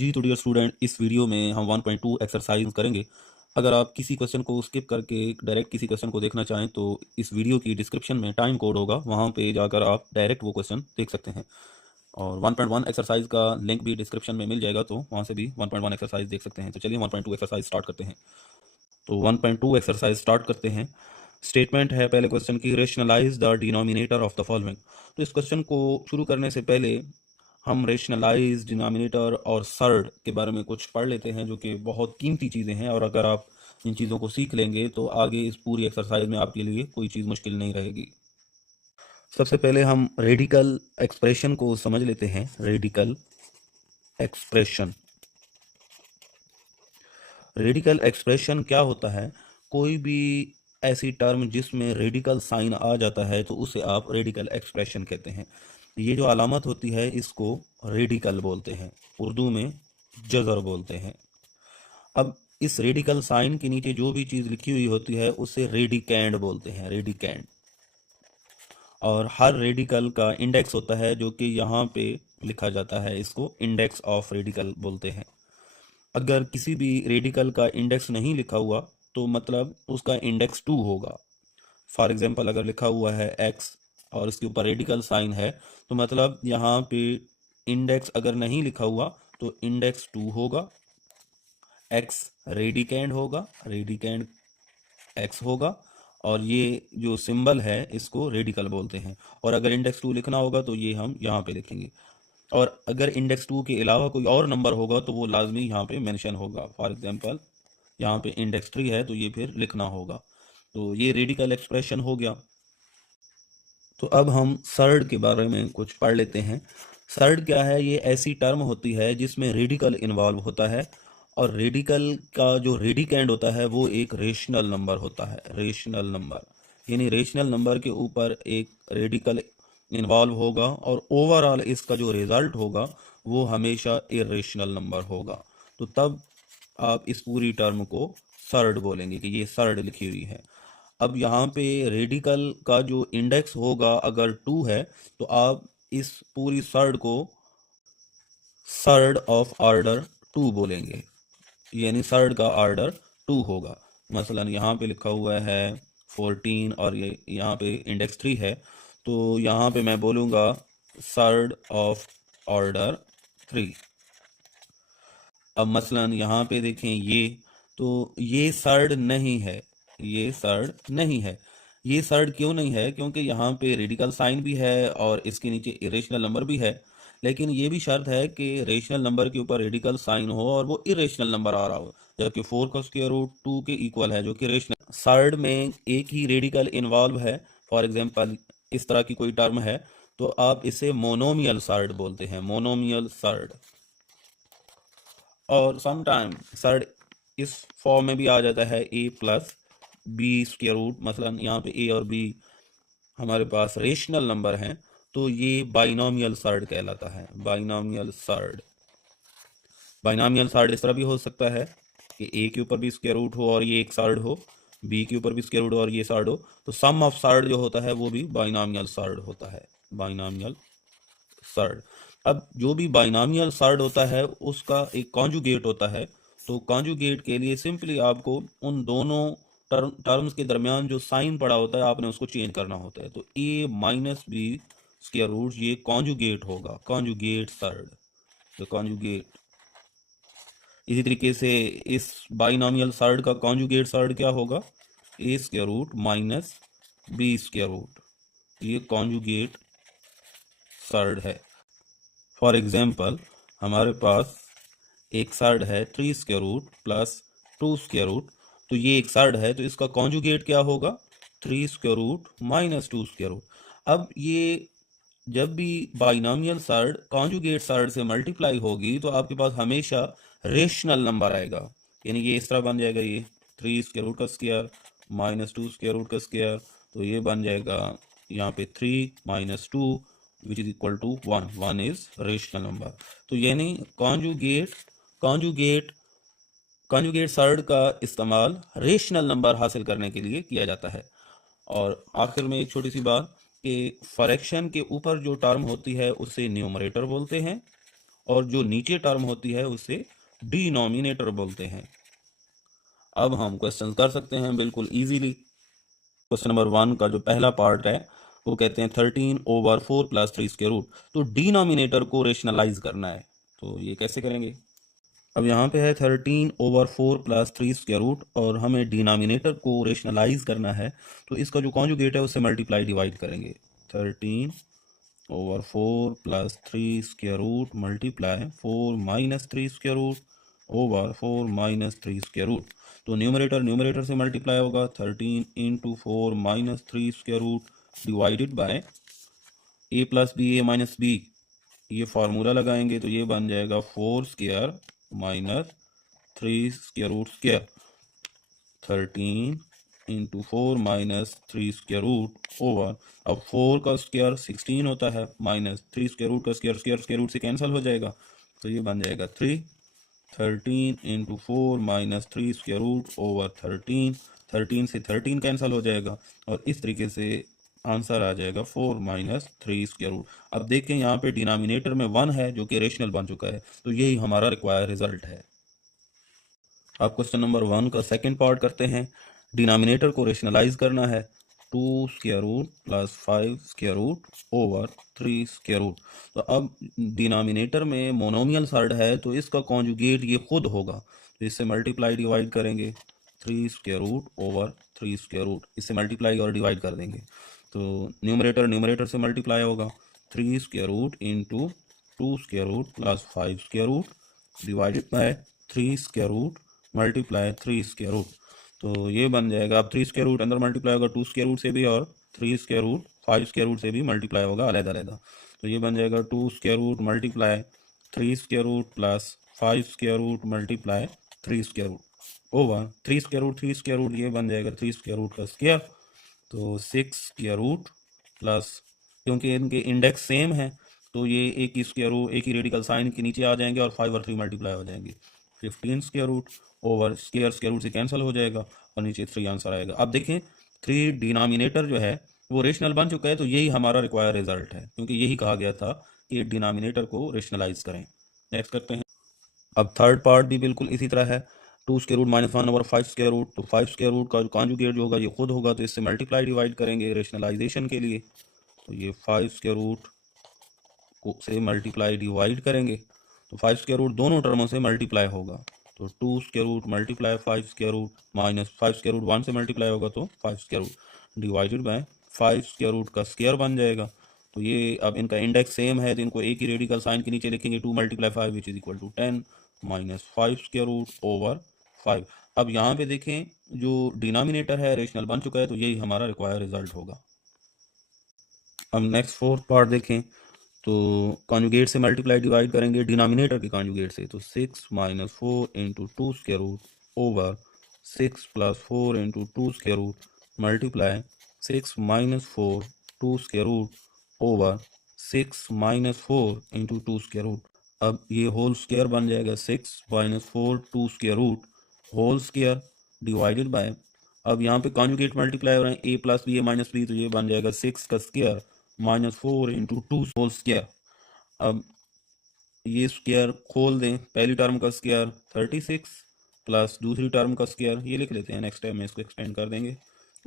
जी तो dear student, इस video में हम 1.2 एक्सरसाइज करेंगे। अगर आप किसी क्वेश्चन को स्किप करके डायरेक्ट किसी क्वेश्चन को देखना चाहें तो इस वीडियो की डिस्क्रिप्शन में टाइम कोड होगा, वहां पे जाकर आप डायरेक्ट वो क्वेश्चन देख सकते हैं। और 1.1 एक्सरसाइज का लिंक भी डिस्क्रिप्शन में मिल जाएगा, तो वहां से भी 1.1 एक्सरसाइज देख सकते हैं। तो चलिए 1.2 एक्सरसाइज स्टार्ट करते हैं। तो 1.2 एक्सरसाइज स्टार्ट करते हैं। स्टेटमेंट है पहले क्वेश्चन की, rationalise the denominator of the following. तो इस क्वेश्चन को शुरू करने से पहले हम रेशनलाइज, डिनोमिनेटर और सर्ड के बारे में कुछ पढ़ लेते हैं, जो कि बहुत कीमती चीज़ें हैं। और अगर आप इन चीज़ों को सीख लेंगे तो आगे इस पूरी एक्सरसाइज में आपके लिए कोई चीज़ मुश्किल नहीं रहेगी। सबसे पहले हम रेडिकल एक्सप्रेशन को समझ लेते हैं। रेडिकल एक्सप्रेशन, रेडिकल एक्सप्रेशन क्या होता है? कोई भी ऐसी टर्म जिसमें रेडिकल साइन आ जाता है तो उसे आप रेडिकल एक्सप्रेशन कहते हैं। ये जो अलामत होती है इसको रेडिकल बोलते हैं, उर्दू में जज़र बोलते हैं। अब इस रेडिकल साइन के नीचे जो भी चीज़ लिखी हुई होती है उसे रेडिकैंड बोलते हैं, रेडिकैंड। और हर रेडिकल का इंडेक्स होता है जो कि यहाँ पे लिखा जाता है, इसको इंडेक्स ऑफ रेडिकल बोलते हैं। अगर किसी भी रेडिकल का इंडेक्स नहीं लिखा हुआ तो मतलब उसका इंडेक्स 2 होगा। फॉर एग्जांपल, अगर लिखा हुआ है x और इसके ऊपर रेडिकल साइन है तो मतलब यहाँ पे इंडेक्स अगर नहीं लिखा हुआ तो इंडेक्स 2 होगा, x रेडिकैंड होगा, रेडिकैंड x होगा, और ये जो सिंबल है इसको रेडिकल बोलते हैं। और अगर इंडेक्स 2 लिखना होगा तो ये हम यहाँ पे लिखेंगे। और अगर इंडेक्स 2 के अलावा कोई और नंबर होगा तो वो लाजमी यहाँ पे मेंशन होगा। फॉर एग्जांपल यहाँ पे इंडेक्स 3 है तो ये फिर लिखना होगा। तो ये रेडिकल एक्सप्रेशन हो गया। तो अब हम सर्ड के बारे में कुछ पढ़ लेते हैं। सर्ड क्या है? ये ऐसी टर्म होती है जिसमें रेडिकल इन्वॉल्व होता है, और रेडिकल का जो रेडिकैंड होता है वो एक रेशनल नंबर होता है। रेशनल नंबर यानी रेशनल नंबर के ऊपर एक रेडिकल इन्वॉल्व होगा, और ओवरऑल इसका जो रिजल्ट होगा वो हमेशा इरेशनल नंबर होगा। तो तब आप इस पूरी टर्म को सर्ड बोलेंगे कि ये सर्ड लिखी हुई है। अब यहाँ पे रेडिकल का जो इंडेक्स होगा अगर 2 है तो आप इस पूरी सर्ड को सर्ड ऑफ ऑर्डर 2 बोलेंगे, यानी सर्ड का ऑर्डर 2 होगा। मसलन यहाँ पे लिखा हुआ है 14 और ये यहाँ पे इंडेक्स 3 है, तो यहाँ पे मैं बोलूँगा सर्ड ऑफ ऑर्डर 3। अब मसलन यहाँ पे देखें ये सर्ड नहीं है, ये सर्ड नहीं है। ये सर्ड क्यों नहीं है? क्योंकि यहाँ पे रेडिकल साइन भी है और इसके नीचे इरेशनल नंबर भी है। लेकिन ये भी शर्त है कि रेशनल नंबर के ऊपर रेडिकल साइन हो और वो इरेशनल नंबर आ रहा हो, जबकि 4 का स्क्वायर रूट 2 के इक्वल है, जो कि रेशनल। सर्ड में एक ही रेडिकल इन्वॉल्व है। फॉर एग्जाम्पल इस तरह की कोई टर्म है तो आप इसे मोनोमियल सर्ड बोलते हैं, मोनोमियल सर्ड। और समटाइम सर्ड इस फॉर्म में भी आ जाता है a plus B square root. मसलन यहाँ पे a और b हमारे पास रेशनल नंबर हैं तो ये बाइनोमियल सर्ड कहलाता है, बाइनोमियल सर्ड। बाइनोमियल सर्ड इस तरह भी हो सकता है कि a के ऊपर भी स्क्वायर रूट हो और ये एक सर्ड हो, b के ऊपर भी स्क्वायर रूट हो और ये सर्ड हो, तो सम ऑफ सर्ड जो होता है वो भी बाइनोमियल सर्ड होता है, बाइनोमियल सर्ड। अब जो भी बाइनोमियल सर्ड होता है उसका एक कॉन्जुगेट होता है। तो कॉन्जुगेट के लिए सिंपली आपको उन दोनों टर्म्स के दरमियान जो साइन पड़ा होता है आपने उसको चेंज करना होता है। तो a minus B square root ये कॉन्जुगेट होगा, कॉन्जुगेट सर्ड, तो कॉन्जुगेट। इसी तरीके से इस बाइनोमियल सर्ड का कॉन्जुगेट सर्ड क्या होगा? a square root minus B square root, ये कॉन्जुगेट सर्ड है। फॉर एग्जाम्पल हमारे पास एक सर्ड है 3 square root plus 2 square root, तो ये एक सर्ड है तो इसका कॉन्जुगेट क्या होगा? 3 square root minus 2 square root. अब ये जब भी बाइनोमियल सर्ड कॉन्जुगेट सर्ड से मल्टीप्लाई होगी तो आपके पास हमेशा रेशनल नंबर आएगा, यानी ये इस तरह बन जाएगा, ये 3 स्क्वायर रूट का स्क्वायर माइनस 2 स्क्वायर रूट का स्क्वायर, तो ये बन जाएगा यहाँ पे 3 minus 2 which is equal to 1, 1 is rational number. तो यानी कॉन्जुगेट सर्ड का इस्तेमाल रेशनल नंबर हासिल करने के लिए किया जाता है। और आखिर में एक छोटी सी बात कि फ्रैक्शन के ऊपर जो टर्म होती है उसे न्यूमरेटर बोलते हैं, और जो नीचे टर्म होती है उसे डिनोमिनेटर बोलते हैं। अब हम क्वेश्चन कर सकते हैं बिल्कुल इजीली। क्वेश्चन नंबर 1 का जो पहला पार्ट है वो कहते हैं 13/4 + 3 स्क्वायर रूट। तो डिनोमिनेटर को रेशनलाइज करना है, तो ये कैसे करेंगे? अब यहाँ पे है 13/4 + 3 स्क्वायर रूट और हमें डिनोमिनेटर को रेशनलाइज करना है, तो इसका जो कॉन्जुगेट है उससे मल्टीप्लाई डिवाइड करेंगे। 13/4 + 3 square root multiply 4 - 3 square root over 4 - 3 square root. तो न्यूमरेटर न्यूमरेटर से मल्टीप्लाई होगा, 13 × 4 - 3 square root divided by a + b a - b। ये फार्मूला लगाएंगे तो ये बन जाएगा 4 square minus 3 square root square. 13 × 4 - 3 square root over, अब 4 का स्क्वायर 16 होता है, माइनस 3 स्क्वायर रूट का स्क्वायर स्क्वायर रूट से कैंसिल हो जाएगा, तो ये बन जाएगा 3। 13 × 4 - 3 स्क्वायर रूट ओवर 13, 13 से 13 कैंसिल हो जाएगा और इस तरीके से आंसर आ जाएगा 4 - 3 स्क्वायर रूट। अब देखें यहाँ पे डिनोमिनेटर में 1 है जो कि रेशनल बन चुका है, तो यही हमारा रिक्वायर्ड रिजल्ट है। अब क्वेश्चन नंबर 1 का सेकंड पार्ट करते हैं। डिनोमिनेटर को रेशनलाइज करना है, 2 square root + 5 square root over 3 square root. तो अब डिनोमिनेटर में मोनोमियल साइड है तो इसका कॉन्जुगेट ये खुद होगा, तो इससे मल्टीप्लाई डिवाइड करेंगे, 3 square root over 3 square root, इससे मल्टीप्लाई और डिवाइड कर देंगे। तो न्यूमरेटर न्यूमरेटर से मल्टीप्लाई होगा, 3 square root into 2 square root + 5 square root divided by 3 square root multiply 3 square root. तो ये बन जाएगा, अब 3 स्क्वायर रूट अंदर मल्टीप्लाई होगा 2 स्क्वायर रूट से भी और 3 स्क्वायर रूट 5 स्क्वायर रूट से भी मल्टीप्लाई होगा अलग अलग। तो ये बन जाएगा 2 square root multiply 3 square root + 5 square root multiply 3 square root over 3 square root 3 square root, ये बन जाएगा 3 स्क्वायर रूट का स्क्वायर, तो 6 स्क्वायर रूट प्लस, क्योंकि इनके इंडेक्स सेम है तो ये एक ही स्क्वायर रूट एक ही रेडिकल साइन के नीचे आ जाएंगे और 5 और 3 मल्टीप्लाई हो जाएंगे, 15 square root over square square root से कैंसिल हो जाएगा और नीचे 3 आंसर आएगा। अब देखें 3 डिनोमिनेटर जो है वो रेशनल बन चुका है, तो यही हमारा रिक्वायर्ड रिजल्ट है, क्योंकि यही कहा गया था कि डिनोमिनेटर को रेशनलाइज करें। नेक्स्ट करते हैं। अब थर्ड पार्ट भी बिल्कुल इसी तरह है, 2 square root -1 over 5 square root. तो 5 स्क्वायर रूट का जो कॉन्जुगेट जो होगा ये खुद होगा, तो इससे मल्टीप्लाई डिवाइड करेंगे रेशनलाइजेशन के लिए। तो ये 5 स्क्वायर रूट को से मल्टीप्लाई डिवाइड करेंगे, तो 5 स्क्वायर रूट दोनों टर्मों से मल्टीप्लाई होगा, तो 2 square root multiply 5 square root minus 5 square root 1 से मल्टीप्लाई होगा तो 5 square root divided by 5 square root का स्क्वायर बन जाएगा। तो ये अब इनका इंडेक्स सेम है तो इनको एक ही रेडिकल साइन के नीचे लिखेंगे, 2 × 5 which is equal to 10 minus 5 square root over 5। अब यहाँ पे देखें जो डिनोमिनेटर है रेशनल बन चुका है, तो यही हमारा रिक्वायर्ड रिजल्ट होगा। अब नेक्स्ट फोर्थ पार्ट देखें, तो कॉन्जुगेट से मल्टीप्लाई डिवाइड करेंगे डिनोमिनेटर के कॉन्जुगेट से, तो 6 - 4 × 2 square root over 6 + 4 × 2 square root multiply 6 - 4 2 square root over 6 - 4 × 2 square root. अब ये होल स्क्वायर बन जाएगा 6 - 4 2 square root whole square divided by, अब यहाँ पे कॉन्जुगेट मल्टीप्लाई हो रहे हैं a + b a - b, तो ये बन जाएगा 6 का स्क्वायर -4 × 2 होल स्क्वायर। अब ये स्क्वायर खोल दें, पहली टर्म का स्क्वायर 36 प्लस दूसरी टर्म का स्क्वायर ये लिख लेते हैं, नेक्स्ट टाइम में इसको एक्सटेंड कर देंगे,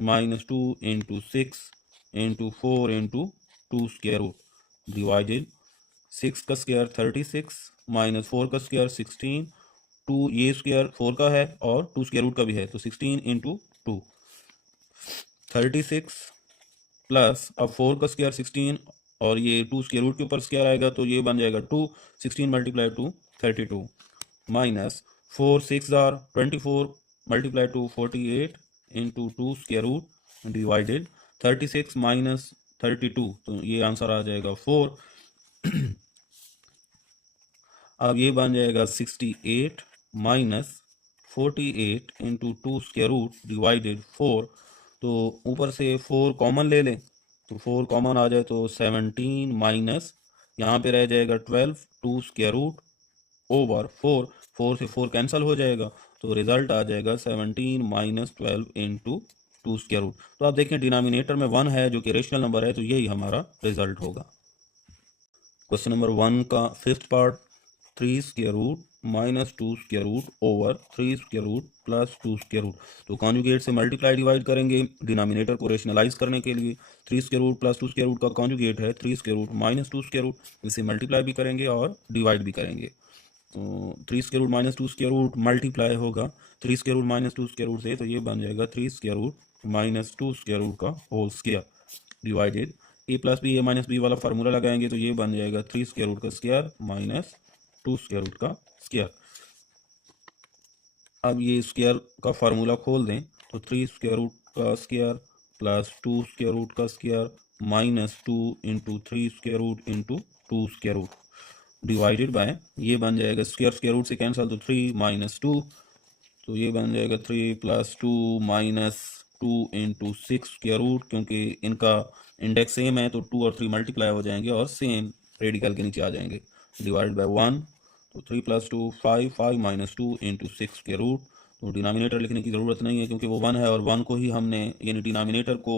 -2 × 6 × 4 × 2 स्क्वायर रूट डिवाइडेड 6 का स्क्वायर 36 माइनस 4 का स्क्वायर 16, 2 ये स्क्वायर 4 का है और 2 स्क्वायर रूट का भी है, तो 16 × 2 36 प्लस अब 4 का स्क्वायर 16 और ये 2 स्क्वायर रूट के ऊपर स्क्वायर आएगा तो ये बन जाएगा 2, 16 × 2 32 minus 4 6 are 24 × 2 48 × 2 square root divided 36 minus 32, तो ये आंसर आ जाएगा 4। अब ये बन जाएगा 68 माइनस 48 × 2 स्क्वायर रूट डिवाइडेड 4, तो ऊपर से 4 कॉमन ले लें, तो 4 कॉमन आ जाए तो 17 माइनस यहाँ पे रह जाएगा 12 2 स्क्वायर रूट ओवर 4, 4 से 4 कैंसिल हो जाएगा, तो रिजल्ट आ जाएगा 17 - 12 × 2 स्क्वायर रूट। तो आप देखें डिनोमिनेटर में 1 है जो कि रेशनल नंबर है, तो यही हमारा रिजल्ट होगा। क्वेश्चन नंबर 1 का fifth part, 3 square root minus 2 square root over 3 square root plus 2 square root. तो कॉन्जुगेट से मल्टीप्लाई डिवाइड करेंगे डिनोमिनेटर को रेशनलाइज करने के लिए। 3 square root plus 2 square root का कॉन्जुगेट है 3 square root minus 2 square root, इसे मल्टीप्लाई भी करेंगे और डिवाइड भी करेंगे। तो 3 square root minus 2 square root multiply होगा 3 square root minus 2 square root से, तो ये बन जाएगा 3 square root minus 2 square root का whole square divided A plus B A minus B वाला फार्मूला लगाएंगे तो ये बन जाएगा 3 स्क्वायर रूट का स्क्वायर माइनस 2 स्क्वायर रूट का स्क्वायर। अब ये स्क्वायर का फार्मूला खोल दें तो 3 स्क्वायर रूट का स्क्वायर प्लस 2 स्क्वायर रूट का square minus 2 into 3 square root into 2 square root divided by, ये बन जाएगा स्क्वायर स्क्वायर रूट से कैंसिल तो 3 माइनस 2, तो ये बन जाएगा 3 plus 2 minus 2 into 6 square root, क्योंकि इनका इंडेक्स सेम है तो 2 और 3 मल्टीप्लाई हो जाएंगे और सेम रेडिकल के नीचे आ जाएंगे, डिवाइड बाय 1, तो 3 plus 2 5, 5 minus 2 into 6 square root. तो डिनोमिनेटर लिखने की ज़रूरत नहीं है क्योंकि वो 1 है और 1 को ही हमने यानी डिनोमिनेटर को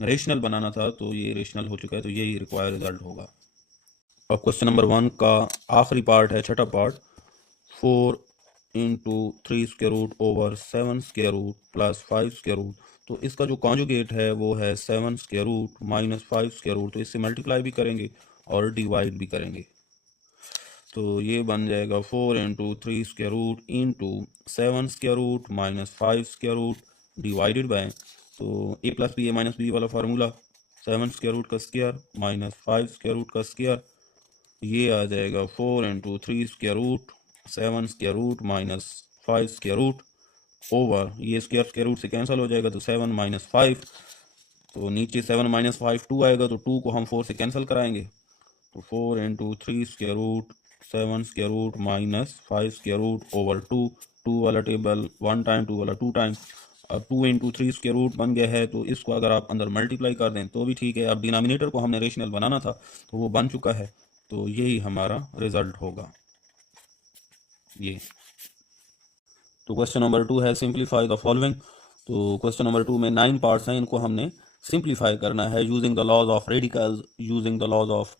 रेशनल बनाना था, तो ये रेशनल हो चुका है, तो यही रिक्वायर्ड रिजल्ट होगा। अब क्वेश्चन नंबर 1 का आखिरी पार्ट है, छठा part, 4 into 3 square root over 7 square root plus 5 square root. तो इसका जो कॉन्जुगेट है वो है 7 square root minus 5 square root, तो इससे मल्टीप्लाई भी करेंगे और डिवाइड भी करेंगे। तो ये बन जाएगा 4 into 3 square root into 7 square root minus 5 square root divided by, तो A plus B A minus B वाला फार्मूला 7 स्क्वायर रूट का स्क्वायर माइनस 5 स्क्वायर रूट का स्क्वायर, ये आ जाएगा 4 into 3 square root 7 square root minus 5 square root over, ये square square root से cancel हो जाएगा तो 7 माइनस 5, तो नीचे 7 माइनस 5 2 आएगा, तो 2 को हम 4 से कैंसिल कराएंगे, तो 4 into 3 square root 7 square root minus 5 square root over 2, 2 वाला टेबल 1 टाइम 2 वाला 2 टाइम। अब 2 इंटू 3 स्क्वायर रूट बन गया है, तो इसको अगर आप अंदर मल्टीप्लाई कर दें तो भी ठीक है। अब डिनोमिनेटर को हमने रेशनल बनाना था तो वो बन चुका है, तो यही हमारा रिजल्ट होगा ये। तो क्वेश्चन नंबर 2 है सिंप्लीफाई द फॉलोइंग। तो क्वेश्चन नंबर 2 में 9 पार्ट्स हैं, इनको हमने सिंप्लीफाई करना है using the laws of radicals, using the laws of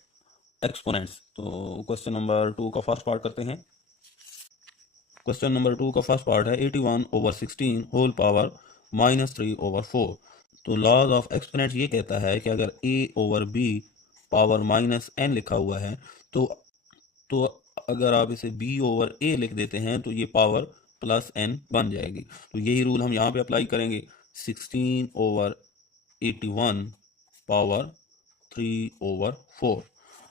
exponents. तो क्वेश्चन नंबर 2 का फर्स्ट पार्ट करते हैं। क्वेश्चन नंबर 2 का फर्स्ट पार्ट है 81 over 16 whole power minus 3 over 4। तो लॉज ऑफ एक्सपोनेंट्स ये कहता है कि अगर a over b power minus n लिखा हुआ है तो अगर आप इसे b ओवर a लिख देते हैं तो ये पावर प्लस n बन जाएगी। तो यही रूल हम यहाँ पे अप्लाई करेंगे। 16 ओवर 81 पावर 3 ओवर 4।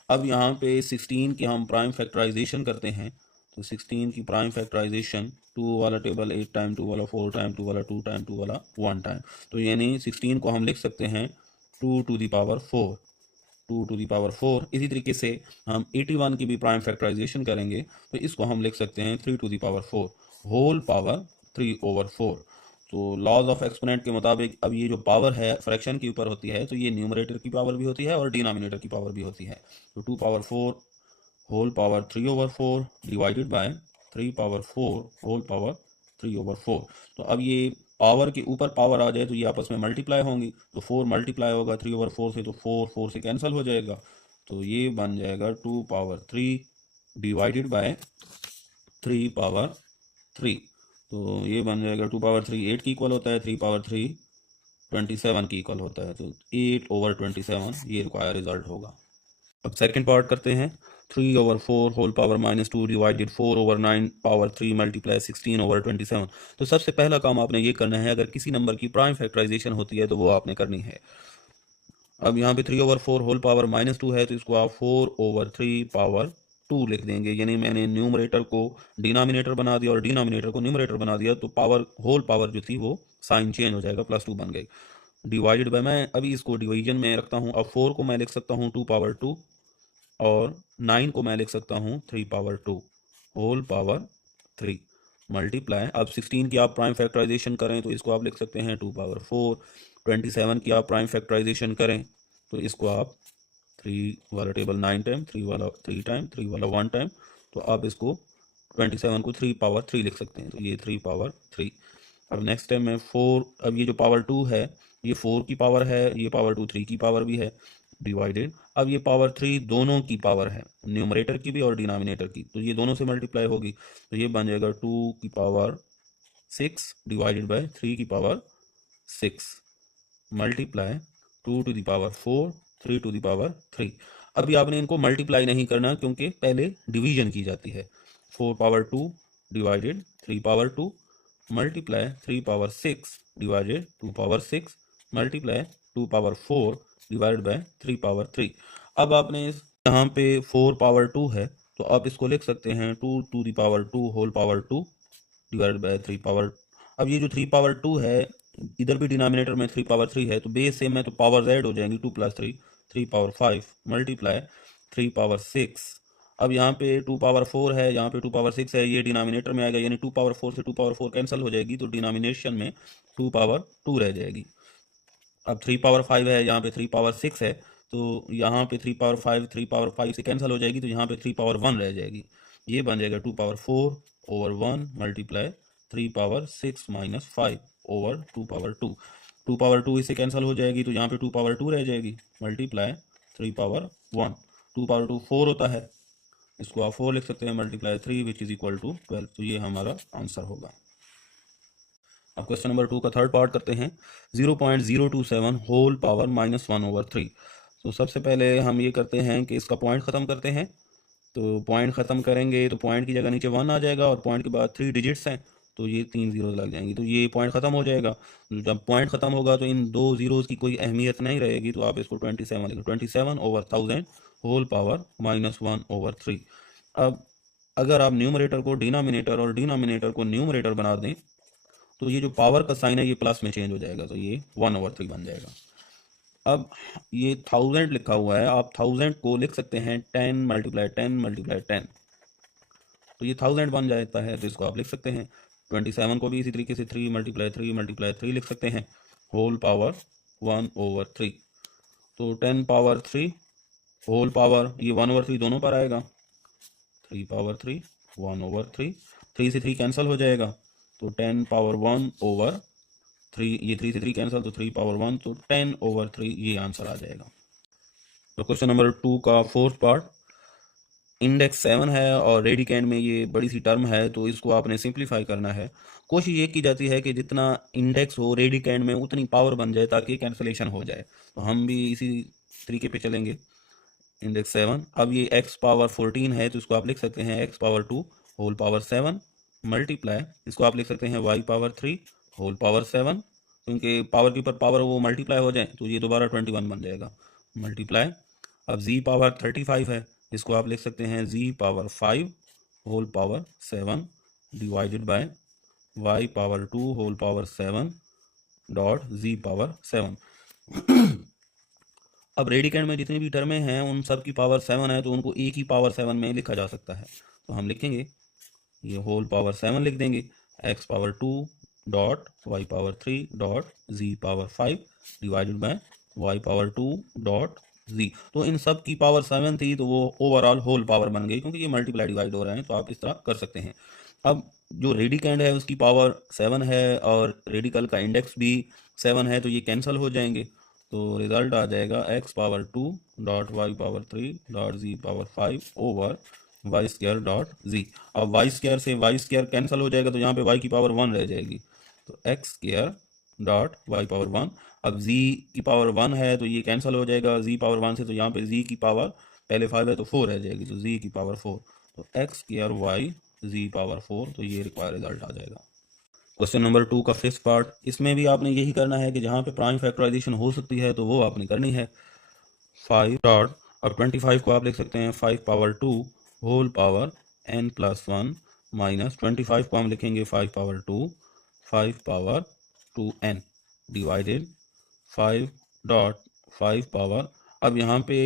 अब यहाँ पे 16 की हम प्राइम फैक्टराइजेशन करते हैं, तो 16 की प्राइम फैक्टराइजेशन 2 वाला टेबल 8 टाइम, 2 वाला 4 टाइम, 2 वाला 2 टाइम, 2 वाला 1 टाइम, तो यानी 16 को हम लिख सकते हैं 2 to the power 4, 2 to the power 4। इसी तरीके से हम 81 की भी प्राइम फैक्टराइजेशन करेंगे तो इसको हम लिख सकते हैं 3 to the power 4 whole power 3 over 4। तो लॉज ऑफ एक्सपोनेंट के मुताबिक अब ये जो पावर है फ्रैक्शन के ऊपर होती है, तो ये न्यूमरेटर की पावर भी होती है और डिनोमिनेटर की पावर भी होती है। तो 2 power 4 whole power 3 over 4 divided by 3 power 4 whole power 3 over 4। तो अब ये पावर के ऊपर पावर आ जाए तो ये आपस में मल्टीप्लाई होंगी, तो 4 मल्टीप्लाई होगा 3 ओवर 4 से, तो 4 4 से कैंसिल हो जाएगा, तो ये बन जाएगा 2 पावर 3 डिवाइडेड बाय 3 पावर 3। तो ये बन जाएगा 2 पावर 3 8 की इक्वल होता है, 3 पावर 3 27 की इक्वल होता है, तो 8 ओवर 27 ये रिक्वायर रिजल्ट होगा। अब सेकंड पार्ट करते हैं। 3 over 4 whole power minus 2 divided 4 over 9 power 3 multiply 16 over 27। तो सबसे पहला काम आपने ये करना है, अगर किसी नंबर की प्राइम फैक्टराइजेशन होती है तो वो आपने करनी है। अब यहाँ पे 3 ओवर 4 होल पावर माइनस 2 है, तो इसको आप 4 ओवर 3 पावर 2 लिख देंगे, यानी मैंने न्यूमरेटर को डिनोमिनेटर बना दिया और डिनोमिनेटर को न्यूमरेटर बना दिया, तो पावर होल पावर जो थी वो साइन चेंज हो जाएगा, प्लस 2 बन गई, डिवाइडेड बाय, मैं अभी इसको डिवीजन में रखता हूँ। अब 4 को मैं लिख सकता हूँ 2 पावर 2 और 9 को मैं लिख सकता हूँ 3 पावर 2 होल पावर 3 मल्टीप्लाई। अब 16 की आप प्राइम फैक्टराइजेशन करें तो इसको आप लिख सकते हैं 2 पावर 4। 27 की आप प्राइम फैक्टराइजेशन करें तो इसको आप 3 वाला टेबल 9 टाइम, 3 वाला 3 टाइम, 3 वाला 1 टाइम, तो आप इसको 27 को 3 पावर 3 लिख सकते हैं, तो ये 3 पावर 3। अब नेक्स्ट टाइम में 4, अब ये जो पावर 2 है ये 4 की पावर है, ये पावर 2 3 की पावर भी है, डिवाइडेड, अब ये पावर 3 दोनों की पावर है, न्यूमरेटर की भी और डिनोमिनेटर की, तो ये दोनों से मल्टीप्लाई होगी, तो ये बन जाएगा 2 की पावर 6 डिवाइडेड बाय 3 की power 6 multiply 2 to the power 4 3 to the power 3। अभी आपने इनको मल्टीप्लाई नहीं करना क्योंकि पहले डिवीजन की जाती है। 4 power 2 divided 3 power 2 multiply 3 power 6 divided 2 power 6 multiply 2 power 4 divided by 3 power 3। अब आपने यहाँ पे 4 पावर 2 है तो आप इसको लिख सकते हैं 2 to the power 2 whole power 2 divided by 3 power. अब ये जो 3 पावर 2 है, इधर भी डिनोमिनेटर में 3 पावर 3 है तो बेस सेम है तो पावर ऐड हो जाएंगी, 2 प्लस 3 3 पावर 5 मल्टीप्लाई 3 पावर 6। अब यहाँ पे 2 पावर 4 है, यहाँ पे 2 पावर 6 है, ये डिनोमिनेटर में आएगा, यानी 2 पावर 4 से 2 पावर 4 कैंसिल हो जाएगी तो डिनोमिनेशन में 2 पावर 2 रह जाएगी। अब 3 पावर 5 है, यहाँ पे 3 पावर 6 है, तो यहाँ पे 3 पावर 5 3 पावर 5 से कैंसिल हो जाएगी तो यहाँ पे 3 पावर 1 रह जाएगी, ये बन जाएगा 2 power 4 over 1 multiply 3 power 6 minus 5 over 2 power 2। 2 power 2 इससे कैंसिल हो जाएगी तो यहाँ पे 2 पावर 2 रह जाएगी मल्टीप्लाई 3 पावर 1। 2 पावर 2 4 होता है, इसको आप 4 लिख सकते हैं multiply 3 which is equal to 12, तो ये हमारा आंसर होगा। अब क्वेश्चन नंबर 2 का थर्ड पार्ट करते हैं। 0.027 होल पावर -1/3। तो सबसे पहले हम ये करते हैं कि इसका पॉइंट ख़त्म करते हैं, तो पॉइंट ख़त्म करेंगे तो पॉइंट की जगह नीचे 1 आ जाएगा और पॉइंट के बाद 3 डिजिट्स हैं तो ये 3 जीरोज़ लग जाएंगी, तो ये पॉइंट ख़त्म हो जाएगा। जब पॉइंट ख़त्म होगा तो इन 2 जीरोज़ की कोई अहमियत नहीं रहेगी, तो आप इसको 27 लिखो, 27/1000 होल पावर -1/3। अब अगर आप न्यूमरेटर को डिनोमिनेटर और डिनोमिनेटर को न्यूमरेटर बना दें तो ये जो पावर का साइन है ये प्लस में चेंज हो जाएगा, तो ये 1/3 बन जाएगा। अब ये 1000 लिखा हुआ है, आप 1000 को लिख सकते हैं 10 मल्टीप्लाई 10 मल्टीप्लाई 10, तो ये 1000 बन जाता है, तो इसको आप लिख सकते हैं। 27 को भी इसी तरीके से 3 मल्टीप्लाई 3 मल्टीप्लाई 3 लिख सकते हैं होल पावर 1/3। तो 10 पावर 3 होल पावर ये 1/3 दोनों पर आएगा, 3 पावर 3 1/3, 3 से 3 कैंसिल हो जाएगा तो 10 पावर 1/3, ये 3 से 3 कैंसिल तो 3 पावर 1, तो 10/3 ये आंसर आ जाएगा। तो क्वेश्चन नंबर 2 का फोर्थ पार्ट, इंडेक्स 7 है और रेडिकेंड में ये बड़ी सी टर्म है तो इसको आपने सिंप्लीफाई करना है। कोशिश ये की जाती है कि जितना इंडेक्स हो रेडिकेंड में उतनी पावर बन जाए ताकि कैंसलेशन हो जाए, तो हम भी इसी तरीके पे चलेंगे। इंडेक्स 7, अब ये x पावर 14 है तो इसको आप लिख सकते हैं x power 2 whole power 7 multiply, इसको आप लिख सकते हैं y पावर 3 होल पावर 7, क्योंकि पावर के ऊपर पावर वो मल्टीप्लाई हो जाए तो ये दोबारा 21 बन जाएगा मल्टीप्लाई। अब z पावर 35 है, इसको आप लिख सकते हैं z power 5 whole power 7 divided by y power 2 whole power 7 dot z power 7। अब रेडिकेंड में जितनी भी टर्में हैं उन सब की पावर 7 है तो उनको एक ही पावर 7 में लिखा जा सकता है, तो हम लिखेंगे ये होल पावर 7 लिख देंगे, x power 2 dot y power 3 dot z power 5 divided by y power 2 dot z। तो इन सब की पावर 7 थी तो वो ओवरऑल होल पावर बन गई, क्योंकि ये मल्टीप्लाई डिवाइड हो रहे हैं तो आप इस तरह कर सकते हैं। अब जो रेडिकेंड है उसकी पावर 7 है और रेडिकल का इंडेक्स भी 7 है तो ये कैंसिल हो जाएंगे, तो रिजल्ट आ जाएगा x power 2 dot Y power 3 dot z power 5 over Y square dot z। अब वाई स्क्वायर से वाई स्क्वायर कैंसिल हो जाएगा तो यहाँ पे y की पावर 1 रह जाएगी, तो x square dot Y power 1। अब z की पावर 1 है तो ये कैंसिल हो जाएगा z पावर 1 से, तो यहाँ पे z की पावर पहले 5 है तो 4 रह जाएगी, तो z की पावर 4, तो x square Y z power 4, तो ये रिक्वायर रिजल्ट आ जाएगा। क्वेश्चन नंबर 2 का फिफ्थ पार्ट, इसमें भी आपने यही करना है कि जहाँ पे प्राइम फैक्टराइजेशन हो सकती है तो वो आपने करनी है। 5 डॉट, अब 25 को आप लिख सकते हैं 5 power 2 whole power n plus 1 minus 25 को हम लिखेंगे 5 power 2 5 power 2n divided 5 dot 5 power, अब यहाँ पे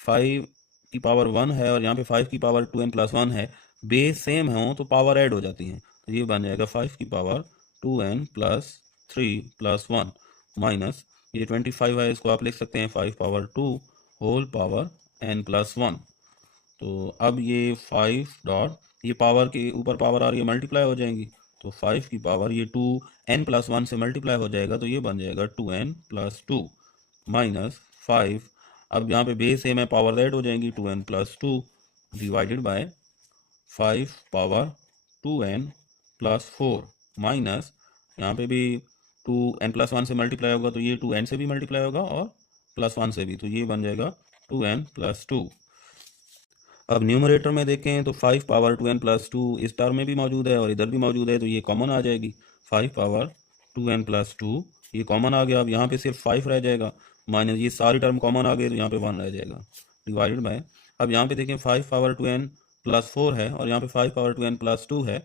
5 की पावर 1 है और यहाँ पे 5 की पावर 2n प्लस 1 है, बेस सेम हो तो पावर ऐड हो जाती हैं, तो ये बन जाएगा 5 की power 2n plus 3 plus 1 minus ये 25 है, इसको आप लिख सकते हैं 5 power 2 whole power n plus 1। तो अब ये 5 डॉट, ये पावर के ऊपर पावर आ रही है मल्टीप्लाई हो जाएंगी, तो 5 की पावर ये 2n प्लस 1 से मल्टीप्लाई हो जाएगा तो ये बन जाएगा 2n प्लस 2 माइनस 5, अब यहाँ पे बेस सेम है, पावर ऐड हो जाएंगी 2n plus 2 divided by 5 power 2n plus 4 minus यहाँ पे भी 2n प्लस 1 से मल्टीप्लाई होगा तो ये 2n से भी मल्टीप्लाई होगा और प्लस 1 से भी, तो ये बन जाएगा 2n प्लस 2। अब न्यूमरेटर में देखें तो 5 पावर 2n प्लस 2 इस टर्म में भी मौजूद है और इधर भी मौजूद है, तो ये कॉमन आ जाएगी। 5 पावर 2n प्लस 2 ये कॉमन आ गया। अब यहाँ पे सिर्फ 5 रह जाएगा, माइनस ये सारी टर्म कॉमन आ गई तो यहाँ पे 1 रह जाएगा डिवाइडेड बाय। अब यहाँ पे देखें 5 पावर 2n प्लस 4 है और यहाँ पे 5 पावर 2n प्लस 2 है,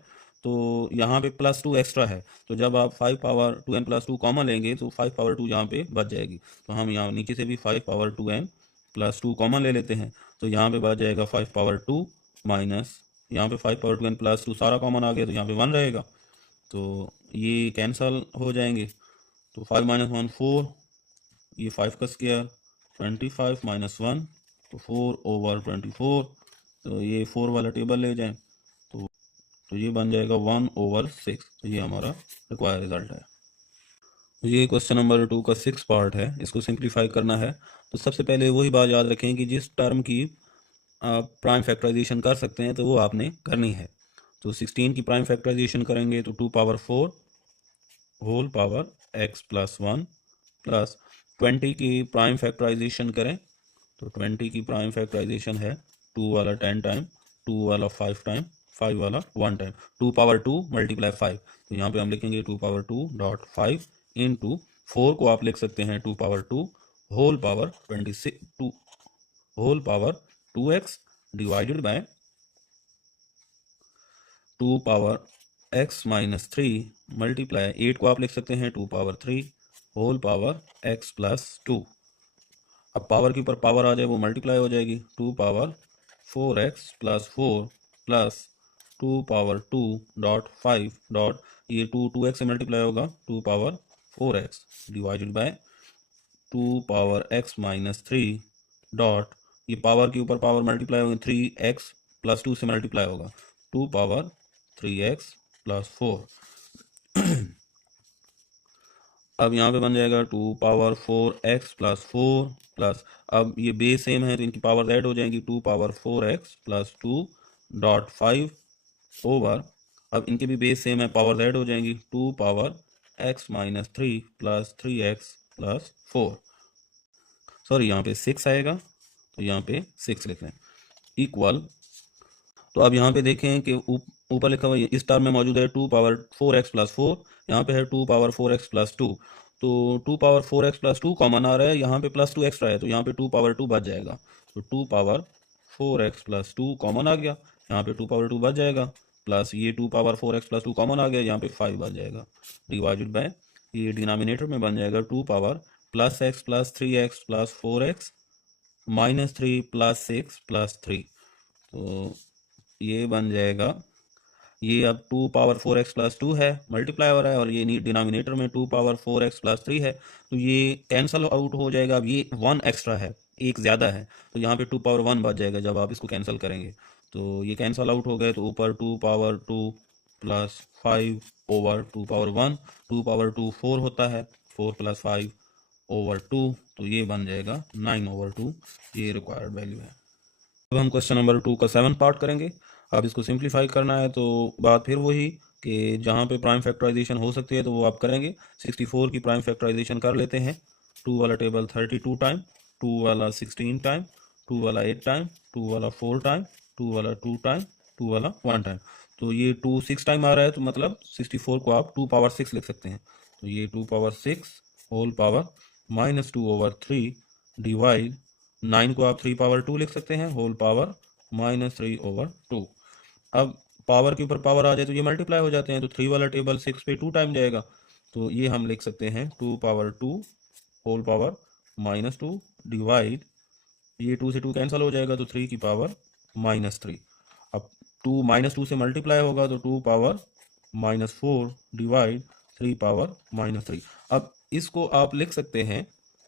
तो यहाँ पे प्लस 2 एक्स्ट्रा है, तो जब आप 5 पावर 2n प्लस 2 कॉमन लेंगे तो 5 पावर 2 यहाँ पे बच जाएगी। तो हम यहाँ नीचे से भी 5 पावर 2n प्लस 2 कॉमन ले लेते हैं, तो यहाँ पे बच जाएगा 5 पावर 2 माइनस यहाँ पे 5 पावर 2n प्लस 2 सारा कॉमन आ गया तो यहाँ पे 1 रहेगा, तो ये कैंसल हो जाएंगे। तो 5 माइनस 1 4, ये 5 का स्क्वायर 25 माइनस 1 तो 4 ओवर 24, तो ये 4 वाला टेबल ले जाएं तो ये बन जाएगा 1 ओवर 6। तो ये हमारा रिक्वायर्ड रिजल्ट है। तो ये क्वेश्चन नंबर 2 का 6 पार्ट है, इसको सिंप्लीफाई करना है। तो सबसे पहले वही बात याद रखें कि जिस टर्म की आप प्राइम फैक्टराइजेशन कर सकते हैं तो वो आपने करनी है। तो 16 की प्राइम फैक्टराइजेशन करेंगे तो 2 power 4 whole power x plus 1 plus 20 की प्राइम फैक्टराइजेशन करें तो 20 की प्राइम फैक्टराइजेशन है 2 वाला 10 टाइम, 2 वाला 5 टाइम, 5 वाला 1 टाइम, 2 पावर 2 मल्टीप्लाई 5, तो यहाँ पे हम लिखेंगे 2 पावर 2 डॉट 5 इंटू 4 को आप लिख सकते हैं 2 power 2 whole power 26 2 whole power 2x divided by 2 power x minus 3 multiply 8 को आप लिख सकते हैं 2 power 3 whole power x plus 2। अब पावर के ऊपर पावर आ जाए वो मल्टीप्लाई हो जाएगी, 2 power 4x plus 4 plus 2 power 2 dot 5 dot ये 2x से मल्टीप्लाई होगा 2 power 4x divided by 2 power x minus 3 dot ये पावर के ऊपर पावर मल्टीप्लाई होगा 3x प्लस 2 से मल्टीप्लाई होगा 2 पावर 3x प्लस 4। अब यहाँ पे बन जाएगा 2 पावर 4x प्लस 4 प्लस, अब ये बेस सेम है तो इनकी पावर ऐड हो जाएंगी 2 power 4x plus 2 dot 5 over, अब इनके भी बेस सेम है पावर ऐड हो जाएंगी 2 power x minus 3 plus 3x plus 4, sorry यहाँ पे 6 आएगा तो यहाँ पे 6 लिख लें इक्वल। तो अब यहाँ पे देखें कि ऊपर लिखा हुआ इस टर्म में मौजूद है 2 पावर 4x प्लस 4, यहाँ पे है 2 पावर 4x प्लस 2, तो 2 पावर 4x प्लस 2 कॉमन आ रहा है, यहाँ पे प्लस 2 एक्स्ट्रा है तो यहाँ पे 2 पावर 2 बच जाएगा, तो 2 पावर 4x प्लस 2 कॉमन आ गया, यहाँ पे 2 पावर 2 बच जाएगा, प्लस ये 2 पावर 4x प्लस 2 कॉमन आ गया, यहाँ पे 5 बच जाएगा डिवाइडेड बाय ये डिनोमिनेटर में बन जाएगा 2 power plus x plus 3x plus 4x minus 3 plus 6 plus 3, तो ये बन जाएगा, ये अब 2 पावर 4x प्लस 2 है मल्टीप्लाई हो रहा है और ये डिनोमिनेटर में 2 पावर 4x प्लस 3 है, तो ये कैंसल आउट हो जाएगा। अब ये 1 एक्स्ट्रा है, एक ज़्यादा है, तो यहाँ पे 2 पावर 1 बच जाएगा जब आप इसको कैंसिल करेंगे, तो ये कैंसल आउट हो गए, तो ऊपर 2 power 2 plus 5 over 2 power 1, 2 power 2 4 होता है, 4 प्लस 5 ओवर 2, तो ये बन जाएगा 9 ओवर 2, ये रिक्वायर्ड वैल्यू है। अब हम क्वेश्चन नंबर 2 का 7 पार्ट करेंगे। अब इसको सिंप्लीफाई करना है तो बात फिर वही कि जहाँ पे प्राइम फैक्टराइजेशन हो सकती है तो वो आप करेंगे। 64 की प्राइम फैक्टराइजेशन कर लेते हैं, 2 वाला टेबल 32 टाइम, 2 वाला 16 टाइम, 2 वाला 8 टाइम, 2 वाला 4 टाइम, 2 वाला 2 टाइम, 2 वाला 1 टाइम, तो ये 2 6 टाइम आ रहा है, तो मतलब 64 को आप 2 पावर 6 लिख सकते हैं, तो ये 2 power 6 whole power minus 2 over 3 divide 9 को आप 3 पावर 2 लिख सकते हैं होल पावर माइनस 3 ओवर 2। अब पावर के ऊपर पावर आ जाए तो ये मल्टीप्लाई हो जाते हैं, तो 3 वाला टेबल 6 पे 2 टाइम जाएगा, तो ये हम लिख सकते हैं 2 power 2 whole power minus 2 divide ये 2 से 2 कैंसिल हो जाएगा तो 3 की पावर माइनस 3। अब 2 माइनस 2 से मल्टीप्लाई होगा तो 2 power minus 4 divide 3 power minus 3। अब इसको आप लिख सकते हैं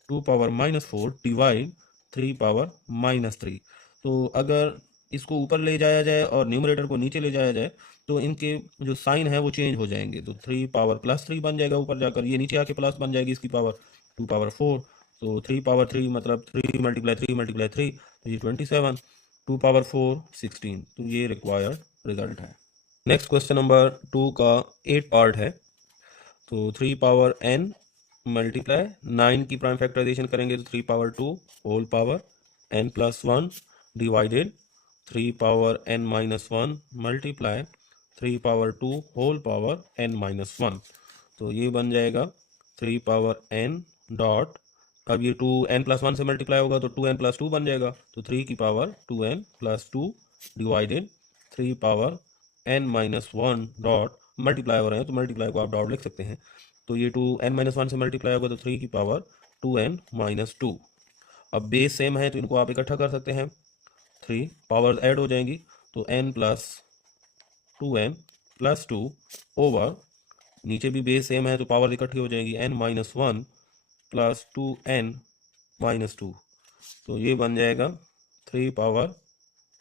2 power minus 4 divide 3 power minus 3। तो अगर इसको ऊपर ले जाया जाए और न्यूमरेटर को नीचे ले जाया जाए तो इनके जो साइन है वो चेंज हो जाएंगे, तो 3 पावर प्लस 3 बन जाएगा ऊपर जाकर, ये नीचे आके प्लस बन जाएगी इसकी पावर 2 पावर 4, तो 3 पावर 3 मतलब 3 × 3 × 3 तो ये 27, 2 पावर 4 16, तो ये रिक्वायर्ड रिजल्ट है। नेक्स्ट क्वेश्चन नंबर 2 का 8 पार्ट है। तो 3 पावर n मल्टीप्लाई 9 की प्राइम फैक्टराइजेशन करेंगे तो 3 power 2 whole power n+1 divided 3 power n−1 multiply 3 power 2 whole power n−1, तो ये बन जाएगा 3 पावर n डॉट, अब ये 2n+1 से मल्टीप्लाई होगा तो 2n+2 बन जाएगा, तो 3 की power 2n+2 divided 3 power n−1 dot, multiply हो रहे हैं तो मल्टीप्लाई को आप डॉट लिख सकते हैं, तो ये 2n-1 से मल्टीप्लाई होगा तो 3 की पावर 2n-2। अब बेस सेम है तो इनको आप इकट्ठा कर सकते हैं, 3 पावर ऐड हो जाएंगी तो n+2n+2 ओवर, नीचे भी बेस सेम है तो पावर इकट्ठी हो जाएगी n-1 प्लस 2n-2, तो ये बन जाएगा 3 power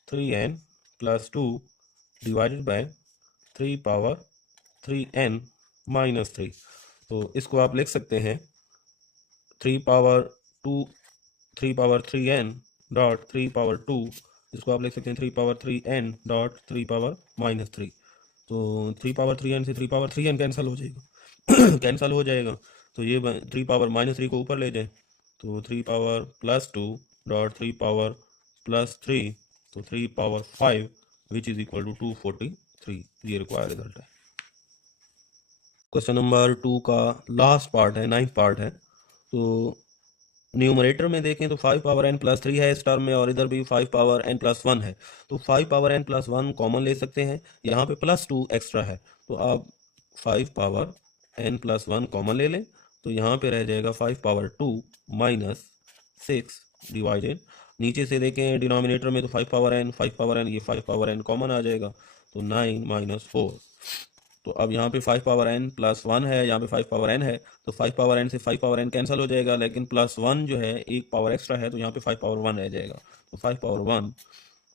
3n+2 divided by 3 power 3n-3, तो इसको आप लिख सकते हैं 3 पावर 3n डॉट 3 पावर 2, इसको आप लिख सकते हैं 3 पावर 3n डॉट 3 पावर-3, तो 3 पावर 3n से 3 पावर 3n कैंसिल हो जाएगा कैंसिल हो जाएगा, तो ये 3 पावर-3 को ऊपर ले जाए तो 3 पावर+2 डॉट 3 पावर+3, तो 3 power 5 which is equal to 243, ये रिक्वायर्ड रिजल्ट है। क्वेश्चन नंबर 2 का लास्ट पार्ट है, 9th पार्ट है। तो न्यूमरेटर में देखें तो 5 पावर n+3 है इस टर्म में, और इधर भी 5 पावर n+1 है, तो 5 पावर n+1 कॉमन ले सकते हैं, यहाँ पे +2 एक्स्ट्रा है, तो आप 5 पावर n+1 कॉमन ले लें, तो यहाँ पे रह जाएगा 5 पावर 2 - 6 डिवाइडेड, नीचे से देखें डिनोमिनेटर में तो 5 पावर n ये 5 पावर n कॉमन आ जाएगा, तो 9 - 4, तो अब यहाँ पे 5 पावर n+1 है, यहाँ पे 5 पावर n है, तो 5 पावर n से 5 पावर n कैंसिल हो जाएगा, लेकिन +1 जो है एक पावर एक्स्ट्रा है, तो यहाँ पे 5 पावर 1 रह जाएगा, तो 5 पावर 1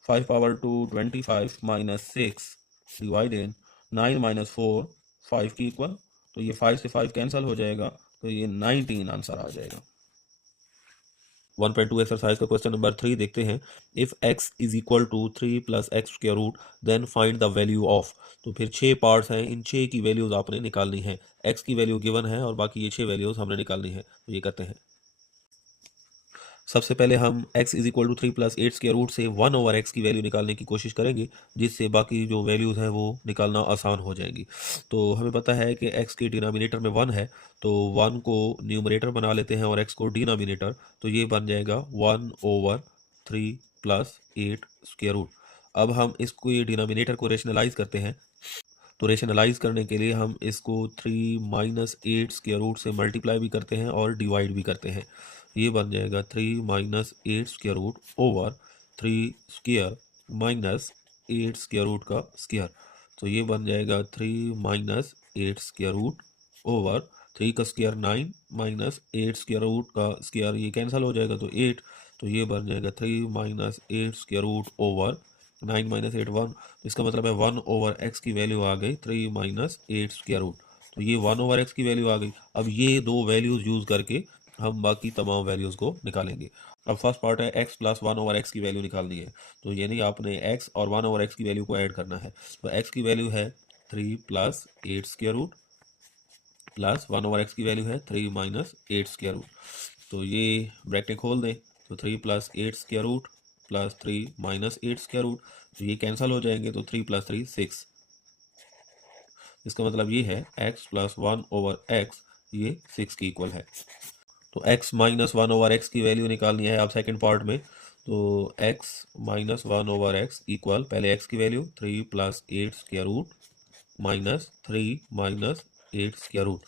5 पावर 2 25 - 6 डिवाइडेड 9 - 4 5 की इक्वल, तो ये 5 से 5 कैंसिल हो जाएगा, तो ये 19 आंसर आ जाएगा। 1.2 एक्सरसाइज का क्वेश्चन नंबर 3 देखते हैं। If x is equal to 3 + x square root then find the value of, तो फिर 6 पार्ट्स हैं, इन 6 की वैल्यूज आपने निकालनी है, x की वैल्यू गिवन है और बाकी ये 6 वैल्यूज हमने निकालनी है, तो ये करते हैं। सबसे पहले हम x is equal to 3 + 8 square root से 1/x की वैल्यू निकालने की कोशिश करेंगे, जिससे बाकी जो वैल्यूज़ हैं वो निकालना आसान हो जाएंगी। तो हमें पता है कि x के डिनोमिनेटर में 1 है, तो 1 को न्यूमरेटर बना लेते हैं और x को डिनोमिनेटर, तो ये बन जाएगा 1/3 + 8 स्क्वायर रूट। अब हम इसको ये डिनोमिनेटर को रेशनलाइज करते हैं, तो रेशनलाइज करने के लिए हम इसको 3 - 8 स्क्वायर रूट से मल्टीप्लाई भी करते हैं और डिवाइड भी करते हैं, ये बन जाएगा 3 - 8 square root over 3 square minus 8 square root का स्क्वायर, तो ये बन जाएगा 3 - 8 स्क्वायर रूट ओवर 3 का स्क्वायर 9 माइनस 8 स्क्वायर रूट का स्क्वायर, ये कैंसिल हो जाएगा तो 8, तो ये बन जाएगा 3 - 8 स्क्वायर रूट ओवर 9 - 8 1, इसका मतलब है 1/x की वैल्यू आ गई 3 - 8 स्क्वायर रूट, तो ये 1/x की वैल्यू आ गई। अब ये दो वैल्यूज़ यूज़ करके हम बाकी तमाम वैल्यूज़ को निकालेंगे। अब फर्स्ट पार्ट है x + 1/x की वैल्यू निकालनी है, तो यानी आपने x और 1/x की वैल्यू को ऐड करना है, तो x की वैल्यू है 3 + 8 स्क्वायर रूट प्लस 1/x की वैल्यू है 3 - 8 स्क्वायर रूट, तो ये ब्रैकेट खोल दें, तो 3 + 8 square root plus 3 - 8 square root, तो ये कैंसिल हो जाएंगे, तो 3 + 3 6, इसका मतलब ये है x + 1/x ये 6 की इक्वल है। तो x - 1/x की वैल्यू निकालनी है आप सेकंड पार्ट में, तो x - 1/x इक्वल, पहले x की value 3 + 8 square root minus 3 - 8 square root,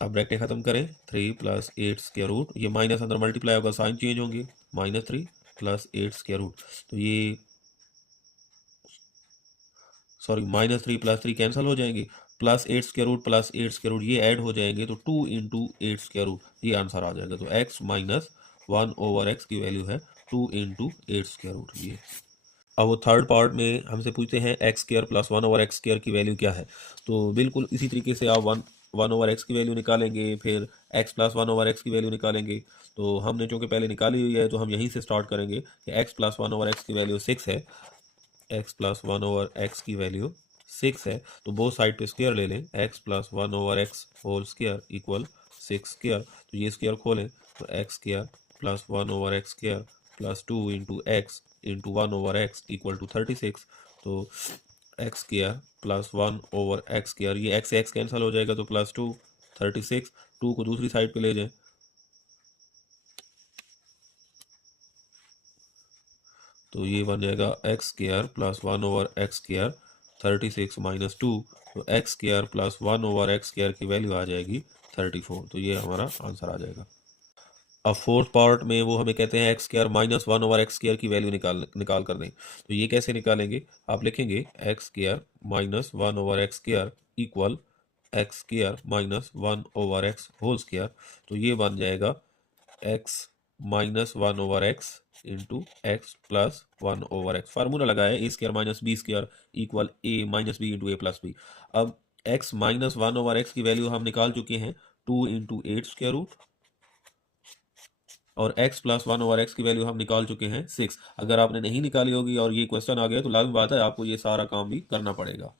अब ब्रैकेट खत्म करें, 3 + 8 स्क्वायर रूट, ये माइनस अंदर मल्टीप्लाई होगा, साइन चेंज होंगे, -3 + 8 स्क्वायर रूट, तो ये सॉरी -3 + 3 कैंसिल हो जाएंगे, +8 square root plus 8 square root ये ऐड हो जाएंगे, तो 2 × 8 स्क्वायर रूट, ये आंसर आ जाएगा। तो x - 1/x की वैल्यू है 2 × 8 स्क्वायर रूट, ये। अब वो थर्ड पार्ट में हमसे पूछते हैं x² + 1/x² की वैल्यू क्या है, तो बिल्कुल इसी तरीके से आप वन ओवर एक्स की वैल्यू निकालेंगे, फिर x plus one over x की वैल्यू निकालेंगे। तो हमने चूँकि पहले निकाली हुई है तो हम यहीं से स्टार्ट करेंगे कि X plus one over x की वैल्यू 6 है। X plus one over x की वैल्यू 6 है, तो बोथ साइड पे स्क्वायर ले लें। X plus one over x whole square equal 6 square, तो ये स्क्वायर खोलें तो X square plus one over x square plus 2 into X into one over X equal to 36। तो X square plus one over x square, ये x x cancel हो जाएगा तो plus 2 36, 2 को दूसरी साइड पे ले जाएं तो ये बन जाएगा x square plus one over x square 36 minus 2, तो X square plus one over x square की वैल्यू आ जाएगी 34। तो ये हमारा आंसर आ जाएगा। अब फोर्थ पार्ट में वो हमें कहते हैं x square minus one over x square की वैल्यू निकाल कर दें। तो ये कैसे निकालेंगे, आप लिखेंगे x square minus one over x square equal x square minus one over x whole square. तो ये बन जाएगा x minus one over x into x plus one over x. Formula लगाया a square minus B square equal a minus b into a plus b. अब x minus one over x की value हम निकाल चुके हैं 2 into eight square root, और x plus one over x की value हम निकाल चुके हैं 6। अगर आपने नहीं निकाली होगी और ये क्वेश्चन आ गया तो लाजमी बात है आपको ये सारा काम भी करना पड़ेगा।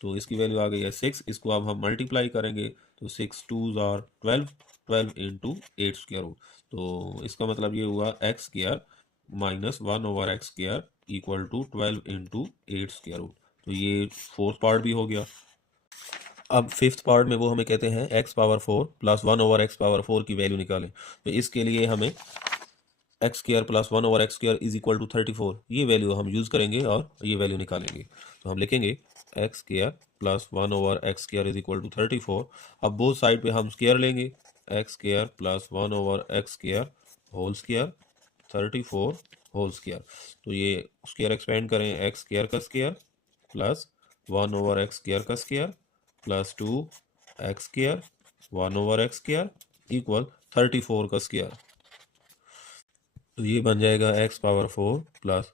तो इसकी वैल्यू आ गई है 6, इसको अब हम मल्टीप्लाई करेंगे तो 6 2 are 12, 12 into eight square root. तो इसका मतलब ये हुआ X square minus one over x square equal to 12 into eight square root. तो ये फोर्थ पार्ट भी हो गया। अब फिफ्थ पार्ट में वो हमें कहते हैं x power 4 plus one over x power 4 की वैल्यू निकालें। तो इसके लिए हमें x square plus one over x square is equal to 34, ये वैल्यू हम यूज़ करेंगे और ये वैल्यू निकालेंगे। तो हम लिखेंगे x square plus one over x square is equal to 34। अब बोथ साइड पे हम स्क्वायर लेंगे, x square plus one over x square whole square 34 whole square. तो ये स्क्वायर एक्सपेंड करें, एक्स स्क्वायर का square plus one over x square का square plus 2 x square one over x square equal 34 का square. तो ये बन जाएगा एक्स पावर 4 प्लस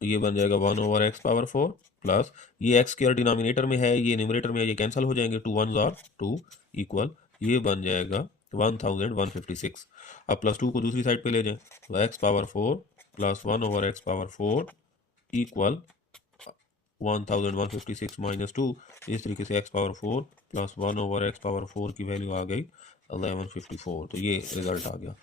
ये बन जाएगा one over x power 4 plus ये एक्स स्क्वायर डिनोमिनेटर में है, ये न्यूमरेटर में है, ये कैंसिल हो जाएंगे, 2 1 आर 2 इक्वल ये बन जाएगा 1156। अब प्लस 2 को दूसरी साइड पे ले जाएं तो x power 4 plus one over x power 4 equal 1156 minus 2। इस तरीके से x power 4 plus one over x power 4 की वैल्यू आ गई 1154। तो ये रिजल्ट आ गया।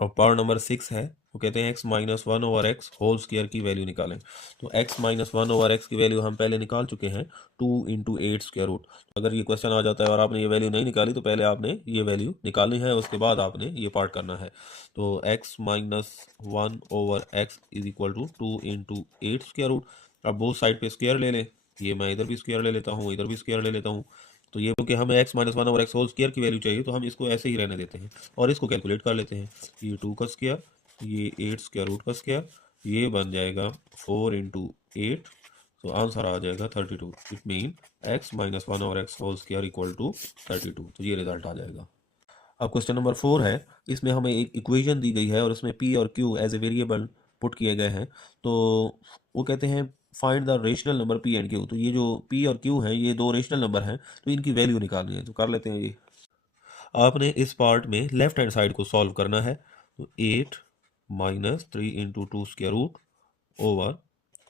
अब पावर नंबर 6 है, वो कहते हैं x minus one over x whole square की वैल्यू निकालें। तो x minus one over x की वैल्यू हम पहले निकाल चुके हैं 2 इंटू एट स्क्वायर रूट। अगर ये क्वेश्चन आ जाता है और आपने ये वैल्यू नहीं निकाली तो पहले आपने ये वैल्यू निकालनी है, उसके बाद आपने ये पार्ट करना है। तो x minus one over x is equal to 2 into eight square root. अब बोथ साइड पे स्क्वायर ले लें, ये मैं इधर भी स्क्वायर ले लेता हूँ, इधर भी स्क्वायर ले लेता हूँ। तो ये क्योंकि हमें x minus one over x whole square की वैल्यू चाहिए तो हम इसको ऐसे ही रहने देते हैं और इसको कैलकुलेट कर लेते हैं। ये 2 का स्क्वायर, ये एट स्क्वायर रूट का स्क्वायर, ये बन जाएगा 4 इंटू एट। तो आंसर आ जाएगा 32। It mean x minus one over x whole square equal to 32। तो ये रिजल्ट आ जाएगा। अब क्वेश्चन नंबर 4 है, इसमें हमें एक इक्वेशन दी गई है और उसमें p और q as a variable put किए गए हैं। तो वो कहते हैं find the rational number p and q। तो ये जो p और q है ये दो रेशनल नंबर हैं, तो इनकी वैल्यू निकालनी है। तो कर लेते हैं ये। आपने इस पार्ट में लेफ्ट हैंड साइड को सॉल्व करना है। तो 8 minus 3 into two square root over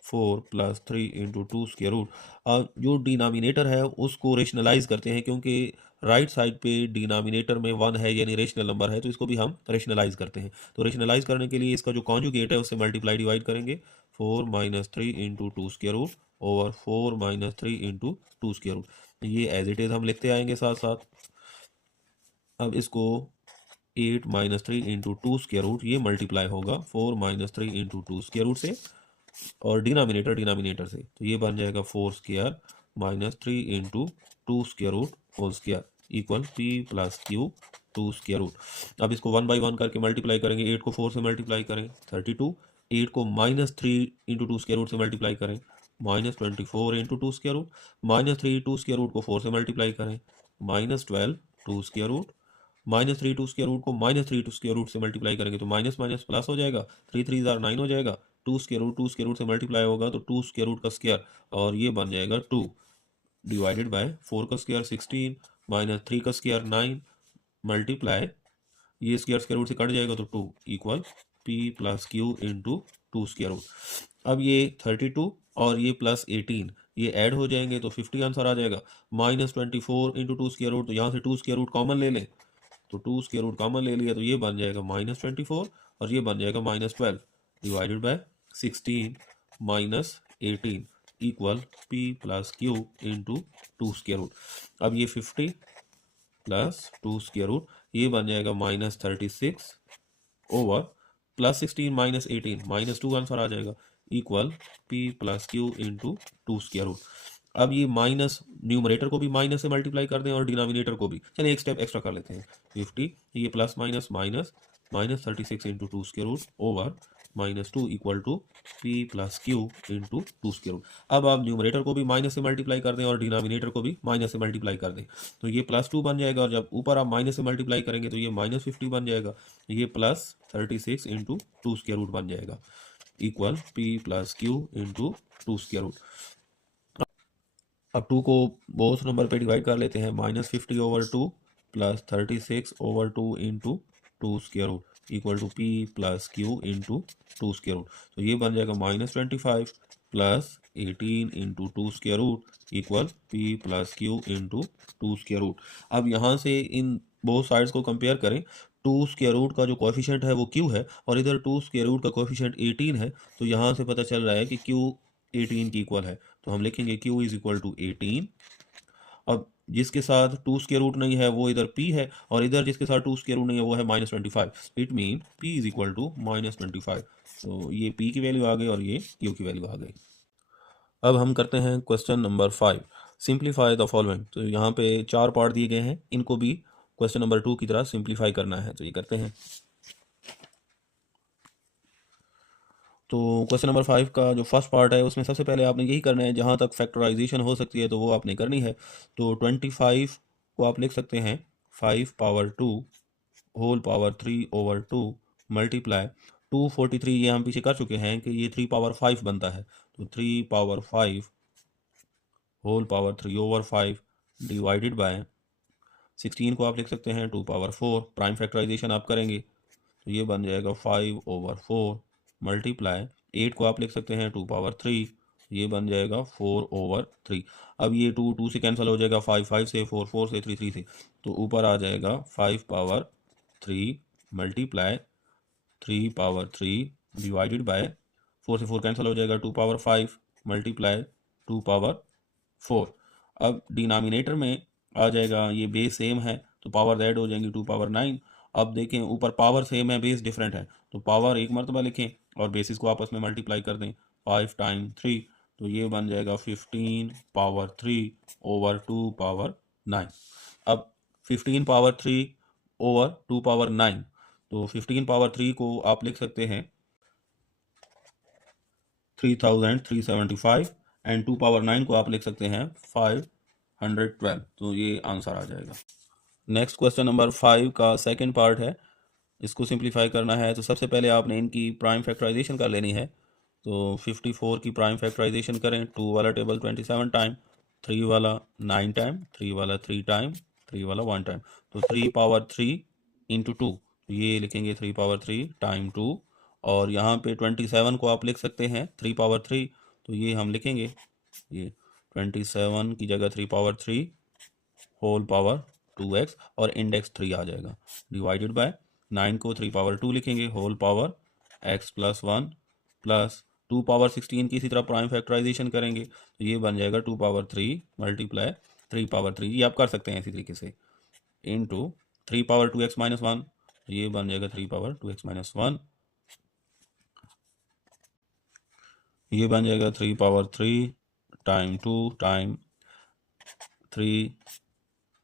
4 plus 3 into two square root. अब जो डिनोमिनेटर है उसको रेशनलाइज करते हैं, क्योंकि राइट साइड पे डिनोमिनेटर में 1 है यानी रेशनल नंबर है, तो इसको भी हम रेशनलाइज करते हैं। तो रेशनलाइज करने के लिए इसका जो कॉन्जुगेट है उससे मल्टीप्लाई डिवाइड करेंगे। 4 minus 3 into two square root over 4 minus 3 into two square root. ये एज इट इज़ हम लिखते आएंगे साथ साथ। अब इसको 8 minus 3 into two square root ये मल्टीप्लाई होगा 4 minus 3 into two square root से और डिनोमिनेटर से। तो ये बन जाएगा 4 square minus 3 into two square root whole square equal p plus q two square root. अब इसको 1 बाई 1 करके मल्टीप्लाई करेंगे। 8 को 4 से मल्टीप्लाई करें 32, 8 को minus 3 into two square root से मल्टीप्लाई करें minus 24 into two square root, minus 3 two square root को 4 से मल्टीप्लाई करें minus 12 two square root, minus 3 two square root को माइनस 3 टू स्क्वायर रूट से मल्टीप्लाई करेंगे तो माइनस माइनस प्लस हो जाएगा, 3 3 जार 9 हो जाएगा। टू स्क्वायर रूट से मल्टीप्लाई होगा तो टू स्क्वायर रूट का स्क्वायर और ये बन जाएगा 2 डिवाइडेड बाय 4 का स्क्वायर 16 माइनस 3 का स्क्वायर 9 मल्टीप्लाई ये स्क्वायर रूट से कट जाएगा तो 2 equal p plus q into 2 square root. अब ये 32 और ये प्लस 18 ये ऐड हो जाएंगे तो 50 आंसर आ जाएगा। माइनस 24 इंटू 2 स्क्वायर रूट, तो यहाँ से 2 स्क्वायर रूट कॉमन ले लें, तो 2 स्क्वायर रूट कॉमन ले लिया तो ये बन जाएगा माइनस 24 और ये बन जाएगा minus 12 divided by 16 minus 18 equal p plus q into 2 square root. अब ये 50 प्लस 2 स्क्वायर रूट ये बन जाएगा minus 36 over plus 16 minus 18 minus 2 answer आ जाएगा equal p plus q into 2 square root. अब ये माइनस न्यूमरेटर को भी माइनस से मल्टीप्लाई कर दें और डिनोमिनेटर को भी, चलिए एक स्टेप एक्स्ट्रा कर लेते हैं। 50 ये plus minus minus minus 36 into 2 square root over minus 2 equal to p plus q into 2 square root. अब आप न्यूमरेटर को भी माइनस से मल्टीप्लाई कर दें और डिनोमिनेटर को भी माइनस से मल्टीप्लाई कर दें, तो ये प्लस 2 बन जाएगा और जब ऊपर आप माइनस से मल्टीप्लाई करेंगे तो ये माइनस 50 बन जाएगा, ये प्लस 36 इंटू 2 स्क्वायर रूट बन जाएगा equal p plus q into 2 square root. अब 2 को बोथ नंबर पे डिवाइड कर लेते हैं, minus 50 over 2 plus 36 over 2 into 2 square root equal to p plus q into 2 square root. तो ये बन जाएगा minus 25 plus 18 into 2 square root equal p plus q into 2 square root. अब यहाँ से इन बोथ साइड्स को कंपेयर करें, 2 स्क्वायर रूट का जो कोएफिशिएंट है वो क्यू है और इधर 2 स्क्वायर रूट का कोएफिशिएंट 18 है, तो यहाँ से पता चल रहा है कि क्यू 18 की इक्वल है, तो हम लिखेंगे q इज इक्वल टू 18। अब जिसके साथ 2 स्क्वायर रूट नहीं है वो इधर p है और इधर जिसके साथ 2 स्क्वायर रूट नहीं है वो है minus 25। It mean p is equal to minus 25। तो ये p की वैल्यू आ गई और ये q की वैल्यू आ गई। अब हम करते हैं question number 5, simplify the following. तो यहाँ पे 4 पार्ट दिए गए हैं, इनको भी क्वेश्चन नंबर 2 की तरह सिंप्लीफाई करना है, तो ये करते हैं। तो क्वेश्चन नंबर 5 का जो फर्स्ट पार्ट है उसमें सबसे पहले आपने यही करना है, जहाँ तक फैक्टराइजेशन हो सकती है तो वो आपने करनी है। तो 25 को आप लिख सकते हैं 5 power 2 whole power 3 over 2 multiply 243, ये हम पीछे कर चुके हैं कि ये 3 पावर 5 बनता है, तो 3 power 5 whole power 3 over 5 divided by 16 को आप लिख सकते हैं 2 पावर 4, प्राइम फैक्टराइजेशन आप करेंगे तो ये बन जाएगा 5 ओवर 4 मल्टीप्लाई 8 को आप लिख सकते हैं 2 पावर 3, ये बन जाएगा 4 ओवर 3। अब ये 2 2 से कैंसिल हो जाएगा, 5 5 से, 4 4 से, 3 3 से, तो ऊपर आ जाएगा 5 power 3 multiply 3 power 3 divided by 4 से 4 कैंसिल हो जाएगा, 2 पावर 5 मल्टीप्लाई 2 पावर 4। अब डिनोमिनेटर में आ जाएगा, ये बेस सेम है तो पावर ऐड हो जाएंगी 2 पावर 9। अब देखें ऊपर पावर सेम है बेस डिफरेंट है, तो पावर एक मरतबा लिखें और बेसिस को आपस में मल्टीप्लाई कर दें 5 टाइम 3, तो ये बन जाएगा 15 पावर 3 ओवर 2 पावर 9। अब 15 पावर 3 ओवर 2 पावर 9, तो 15 पावर 3 को आप लिख सकते हैं 3375 एंड 2 पावर 9 को आप लिख सकते हैं 512, तो ये आंसर आ जाएगा। नेक्स्ट क्वेश्चन नंबर 5 का सेकंड पार्ट है, इसको सिंप्लीफाई करना है। तो सबसे पहले आपने इनकी प्राइम फैक्टराइजेशन कर लेनी है, तो 54 की प्राइम फैक्टराइजेशन करें, 2 वाला टेबल 27 टाइम, 3 वाला 9 टाइम, 3 वाला 3 टाइम, 3 वाला 1 टाइम, तो 3 पावर 3 इंटू 2, ये लिखेंगे 3 पावर 3 टाइम 2, और यहाँ पे 27 को आप लिख सकते हैं 3 पावर 3, तो ये हम लिखेंगे ये 27 की जगह 3 पावर 3 होल पावर 2x और इंडेक्स 3 आ जाएगा डिवाइडेड बाय 9 को 3 पावर 2 लिखेंगे whole power x plus 1 plus 2 power 16 की इसी तरह प्राइम फैक्टराइजेशन करेंगे तो ये बन जाएगा 2 पावर 3 मल्टीप्लाई 3 पावर 3, ये आप कर सकते हैं इसी तरीके से, इनटू 3 पावर 2x माइनस 1, ये बन जाएगा 3 पावर 2x माइनस 1, ये बन जाएगा 3 पावर 3 टाइम 2 टाइम 3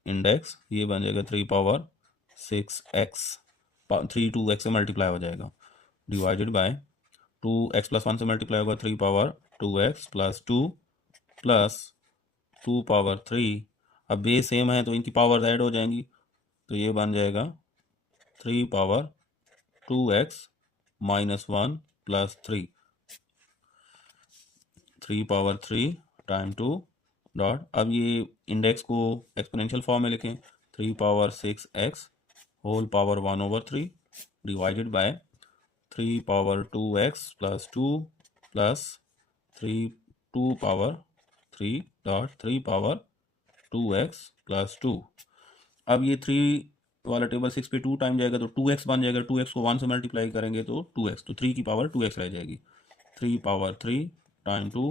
इंडेक्स, ये बन जाएगा 3 पावर 6x, 3 2x से मल्टीप्लाई हो जाएगा डिवाइडेड बाय 2x प्लस 1 से मल्टीप्लाई होगा 3 power 2x plus 2 plus 2 power 3। अब बेस सेम है तो इनकी पावर ऐड हो जाएंगी, तो ये बन जाएगा 3 power 2x minus 1 plus 3, 3 power 3 time 2 dot, अब ये इंडेक्स को एक्सपोनेंशियल फॉर्म में लिखें, 3 power 6x whole power 1/3 divided by 3 power 2x plus 2 plus 3 2 power 3 dot 3 power 2x plus 2। अब ये 3 वाला टेबल 6 पे 2 टाइम जाएगा तो 2x बन जाएगा, 2x को 1 से मल्टीप्लाई करेंगे तो 2x, तो 3 की पावर 2x रह जाएगी, 3 power 3 time 2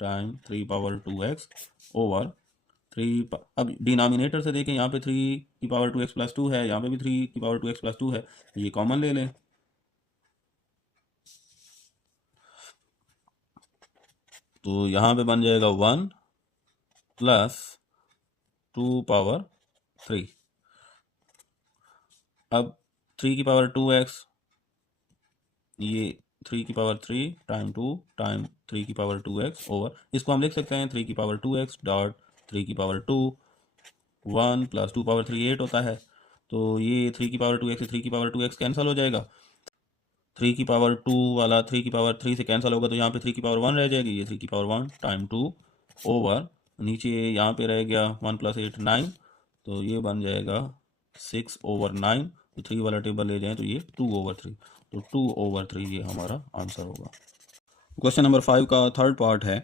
time 3 power 2x over 3। अब डिनोमिनेटर से देखें, यहाँ पे 3 की पावर 2x प्लस 2 है, यहाँ पे भी 3 की पावर 2x प्लस 2 है, तो ये कॉमन ले लें, तो यहाँ पे बन जाएगा 1 प्लस 2 पावर 3। अब 3 की पावर 2x, ये 3 की पावर 3 टाइम 2 टाइम 3 की पावर 2x ओवर, इसको हम लिख सकते हैं 3 की पावर 2x डॉट 3 की पावर 2, 1 प्लस 2 पावर 3 8 होता है, तो ये 3 की पावर 2x से 3 की पावर 2x कैंसिल हो जाएगा, 3 की पावर 2 वाला 3 की पावर 3 से कैंसिल होगा, तो यहाँ पे 3 की पावर 1 रह जाएगी, ये 3 की पावर 1 टाइम 2 ओवर, नीचे यहाँ पे रह गया 1 प्लस 8 9, तो ये बन जाएगा 6/9, तो 3 वाला टेबल ले जाएं तो ये 2/3, तो 2/3 ये हमारा आंसर होगा। क्वेश्चन नंबर 5 का थर्ड पार्ट है,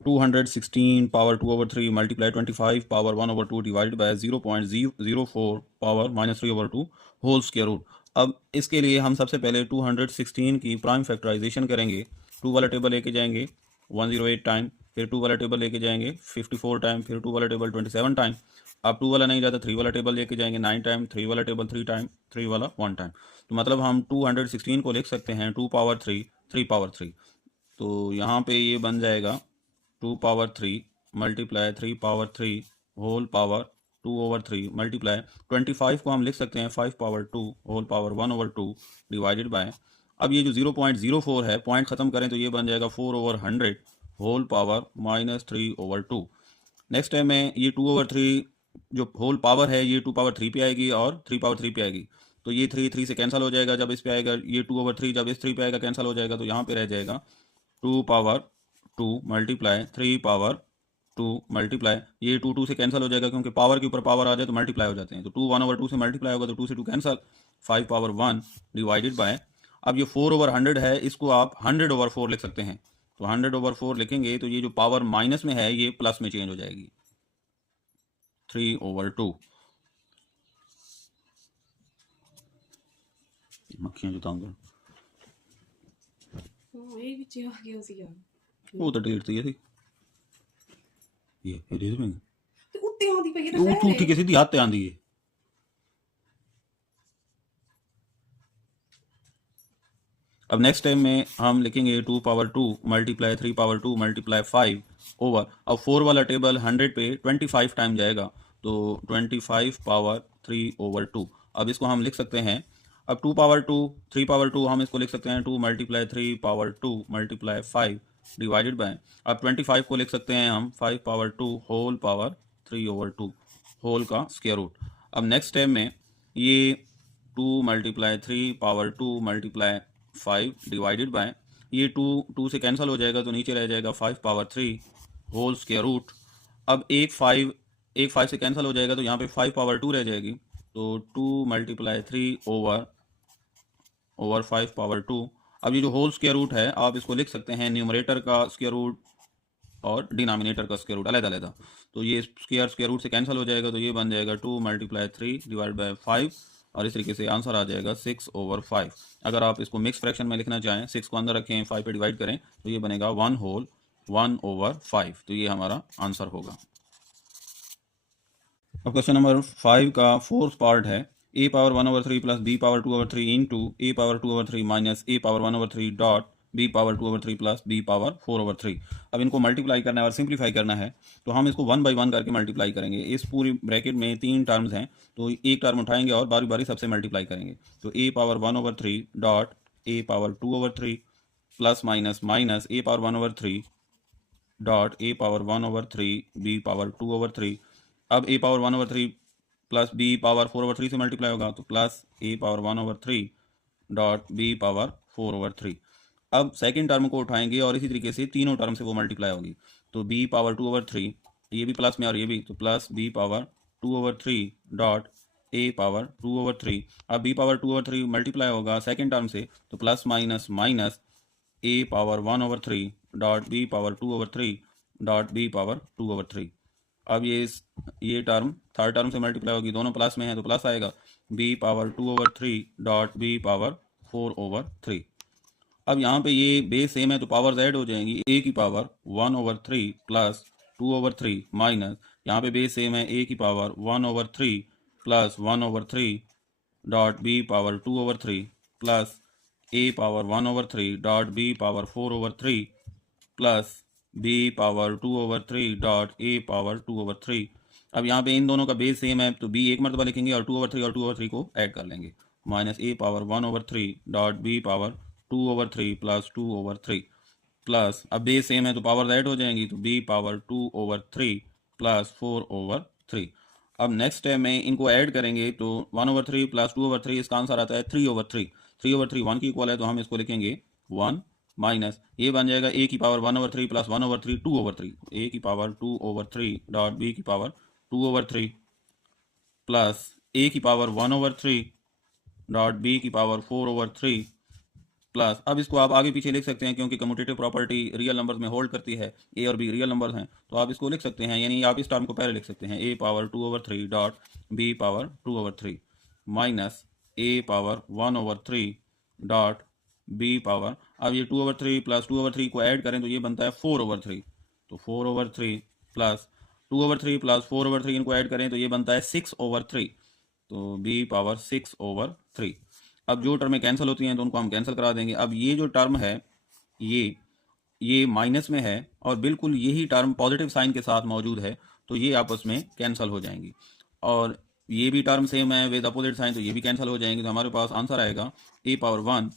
216 power 2/3 multiply 25 power 1/2 divided by 0.004 power -3/2 whole square root. अब इसके लिए हम सबसे पहले 216 की प्राइम फैक्टराइजेशन करेंगे, 2 वाला टेबल लेके जाएंगे 108 टाइम, फिर 2 वाला टेबल लेके जाएंगे 54 टाइम, फिर 2 वाला टेबल 27 टाइम, अब 2 वाला नहीं जाता 3 वाला टेबल लेके जाएंगे 9 टाइम, 3 वाला टेबल 3 टाइम, 3 वाला 1 टाइम, तो मतलब हम 216 को लिख सकते हैं 2 पावर 3 3 पावर 3, तो यहाँ पे ये बन जाएगा 2 power 3 multiply 3 power 3 whole power 2/3 multiply 25 को हम लिख सकते हैं 5 power 2 whole power 1/2 divided by, अब ये जो 0.04 है पॉइंट ख़त्म करें तो ये बन जाएगा 4/100 होल पावर -3/2। नेक्स्ट टाइम में ये 2/3 जो होल पावर है ये 2 पावर 3 पे आएगी और 3 पावर 3 पे आएगी, तो ये 3 से कैंसिल हो जाएगा, जब इस पे आएगा ये 2/3 जब इस 3 पे आएगा कैंसिल हो जाएगा, तो यहाँ पे रह जाएगा 2 पावर 2 मल्टीप्लाई 3 पावर 2 मल्टीप्लाई, ये 2 से कैंसिल हो जाएगा क्योंकि पावर के ऊपर पावर आ जाए तो मल्टीप्लाई हो जाते हैं, तो 2 1/2 से मल्टीप्लाई होगा तो 2 से 2 कैंसिल, 5 पावर 1 डिवाइडेड बाय, अब ये 4/100 है, इसको आप 100/4 लिख सकते हैं, तो 100/4 लिखेंगे तो ये जो पावर माइनस में है ये प्लस में चेंज हो जाएगी, 3/2। मक्खियां जुताऊंगा ਇਹ ਵਿੱਚ ਆ ਗਿਆ ਸੀਗਾ ਉਹ ਤਾਂ ਡੇਟ ਤੇ ਸੀ ਇਹ ਦੇ ਦੇਵਾਂਗੇ ਤੇ ਉੱਤੇ ਆਉਂਦੀ ਪਈ ਹੈ ਉਹ ਝੂਠੀ ਕਿਸੇ ਦੀ ਹੱਥ ਤੇ ਆਂਦੀ ਏ। अब नेक्स्ट टाइम में हम लिखेंगे 2 power 2 multiply 3 power 2 multiply 5 over, अब 4 वाला टेबल 100 पे 25 टाइम जाएगा तो 25 पावर 3/2, अब इसको हम लिख सकते हैं, अब 2 पावर 2 3 पावर 2 हम इसको लिख सकते हैं 2 multiply 3 power 2 multiply 5 divided by, अब 25 को लिख सकते हैं हम 5 पावर 2 होल पावर 3/2 होल का स्क्वायर रूट। अब नेक्स्ट टाइम में ये 2 multiply 3 power 2 multiply 5 divided by, ये 2 से कैंसिल हो जाएगा तो नीचे रह जाएगा 5 पावर 3 होल स्क्वायर रूट, अब एक 5 से कैंसिल हो जाएगा तो यहाँ पे 5 पावर 2 रह जाएगी, तो 2 मल्टीप्लाई 3 ओवर 5 पावर 2, अब ये जो होल स्क्वायर रूट है आप इसको लिख सकते हैं न्यूमरेटर का स्क्वायर रूट और डिनोमिनेटर का स्क्वायर रूट अलग-अलग, तो ये स्क्वायर रूट से कैंसिल हो जाएगा तो ये बन जाएगा 2 मल्टीप्लाई 3 डिवाइड बाय 5, और इस तरीके से आंसर आ जाएगा 6/5। अगर आप इसको मिक्स फ्रैक्शन में लिखना चाहें 6 को अंदर रखें 5 पे डिवाइड करें तो ये बनेगा 1 होल 1/5, तो ये हमारा आंसर होगा। अब क्वेश्चन नंबर 5 का फोर्थ पार्ट है, a power 1/3 plus b power 2/3 into a power 2/3 minus a power 1/3 dot b power 2/3 plus b power 4/3। अब इनको मल्टीप्लाई करना है और सिंप्लीफाई करना है, तो हम इसको 1 बाई 1 करके मल्टीप्लाई करेंगे, इस पूरी ब्रैकेट में 3 टर्म्स हैं तो एक टर्म उठाएंगे और बारी बारी सबसे मल्टीप्लाई करेंगे, तो a power 1/3 dot a power 2/3 plus minus minus a power 1/3 dot a power 1/3 b power 2/3, अब a power 1/3 plus b power 4/3 से मल्टीप्लाई होगा तो plus a power 1/3 dot b power 4/3। अब सेकंड टर्म को उठाएंगे और इसी तरीके से तीनों टर्म से वो मल्टीप्लाई होगी, तो b पावर 2/3 ये भी प्लस में और ये भी, तो plus b power 2/3 dot a power 2/3। अब बी पावर 2/3 मल्टीप्लाई होगा सेकेंड टर्म से, तो plus minus minus a power 1/3 dot b power 2/3 dot b power 2/3। अब ये टर्म थर्ड टर्म से मल्टीप्लाई होगी, दोनों प्लस में है तो प्लस आएगा, b power 2/3 dot b power 4/3। अब यहाँ पे ये बेस सेम है तो पावर्स ऐड हो जाएंगी, ए की पावर 1/3 प्लस 2/3 माइनस यहाँ पे बेस सेम है, ए की power 1/3 plus 1/3 dot b power 2/3 plus a power 1/3 dot b power 4/3 plus b power 2/3 dot a power 2/3। अब यहाँ पे इन दोनों का बेस सेम है तो बी एक मरतबा लिखेंगे और 2/3 और 2/3 को ऐड कर लेंगे, minus a power 1/3 dot b power 2/3 plus 2/3 plus, अब बेस सेम है तो पावर ऐड हो जाएंगी, तो बी पावर 2/3 प्लस 4/3। अब नेक्स्ट स्टेप में इनको ऐड करेंगे तो 1/3 प्लस 2/3 इसका आंसर आता है 3/3। 3/3 1 की इक्वल है तो हम इसको लिखेंगे 1 माइनस ये बन जाएगा ए की पावर 1/3 प्लस 1/3 2/3, ए की पावर 2/3 डॉट बी की पावर 2/3 प्लस ए की पावर 1/3 डॉट बी की पावर 4/3 प्लस, अब इसको आप आगे पीछे लिख सकते हैं क्योंकि कम्यूटेटिव प्रॉपर्टी रियल नंबर्स में होल्ड करती है, ए और बी रियल नंबर्स हैं तो आप इसको लिख सकते हैं, यानी आप इस टर्म को पहले लिख सकते हैं, a power 2/3 dot b power 2/3 minus a power 1/3 dot b power, अब ये 2/3 प्लस 2/3 को ऐड करें तो ये बनता है 4/3, तो 4/3 प्लस 2/3 प्लस 4/3 इनको ऐड करें तो ये बनता है 6/3, तो बी पावर 6/3। अब जो टर्में कैंसिल होती हैं तो उनको हम कैंसिल करा देंगे। अब ये जो टर्म है ये माइनस में है और बिल्कुल यही टर्म पॉजिटिव साइन के साथ मौजूद है तो ये आपस में कैंसिल हो जाएंगी, और ये भी टर्म सेम है विद अपोजिट साइन तो ये भी कैंसिल हो जाएंगे, तो हमारे पास आंसर आएगा ए पावर 1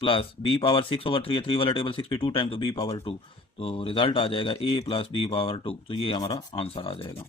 प्लस बी पावर 6/3, 3 वाला टेबल 6 पे 2 टाइम तो बी पावर 2, तो रिजल्ट आ जाएगा ए प्लस बी पावर 2, तो ये हमारा आंसर आ जाएगा।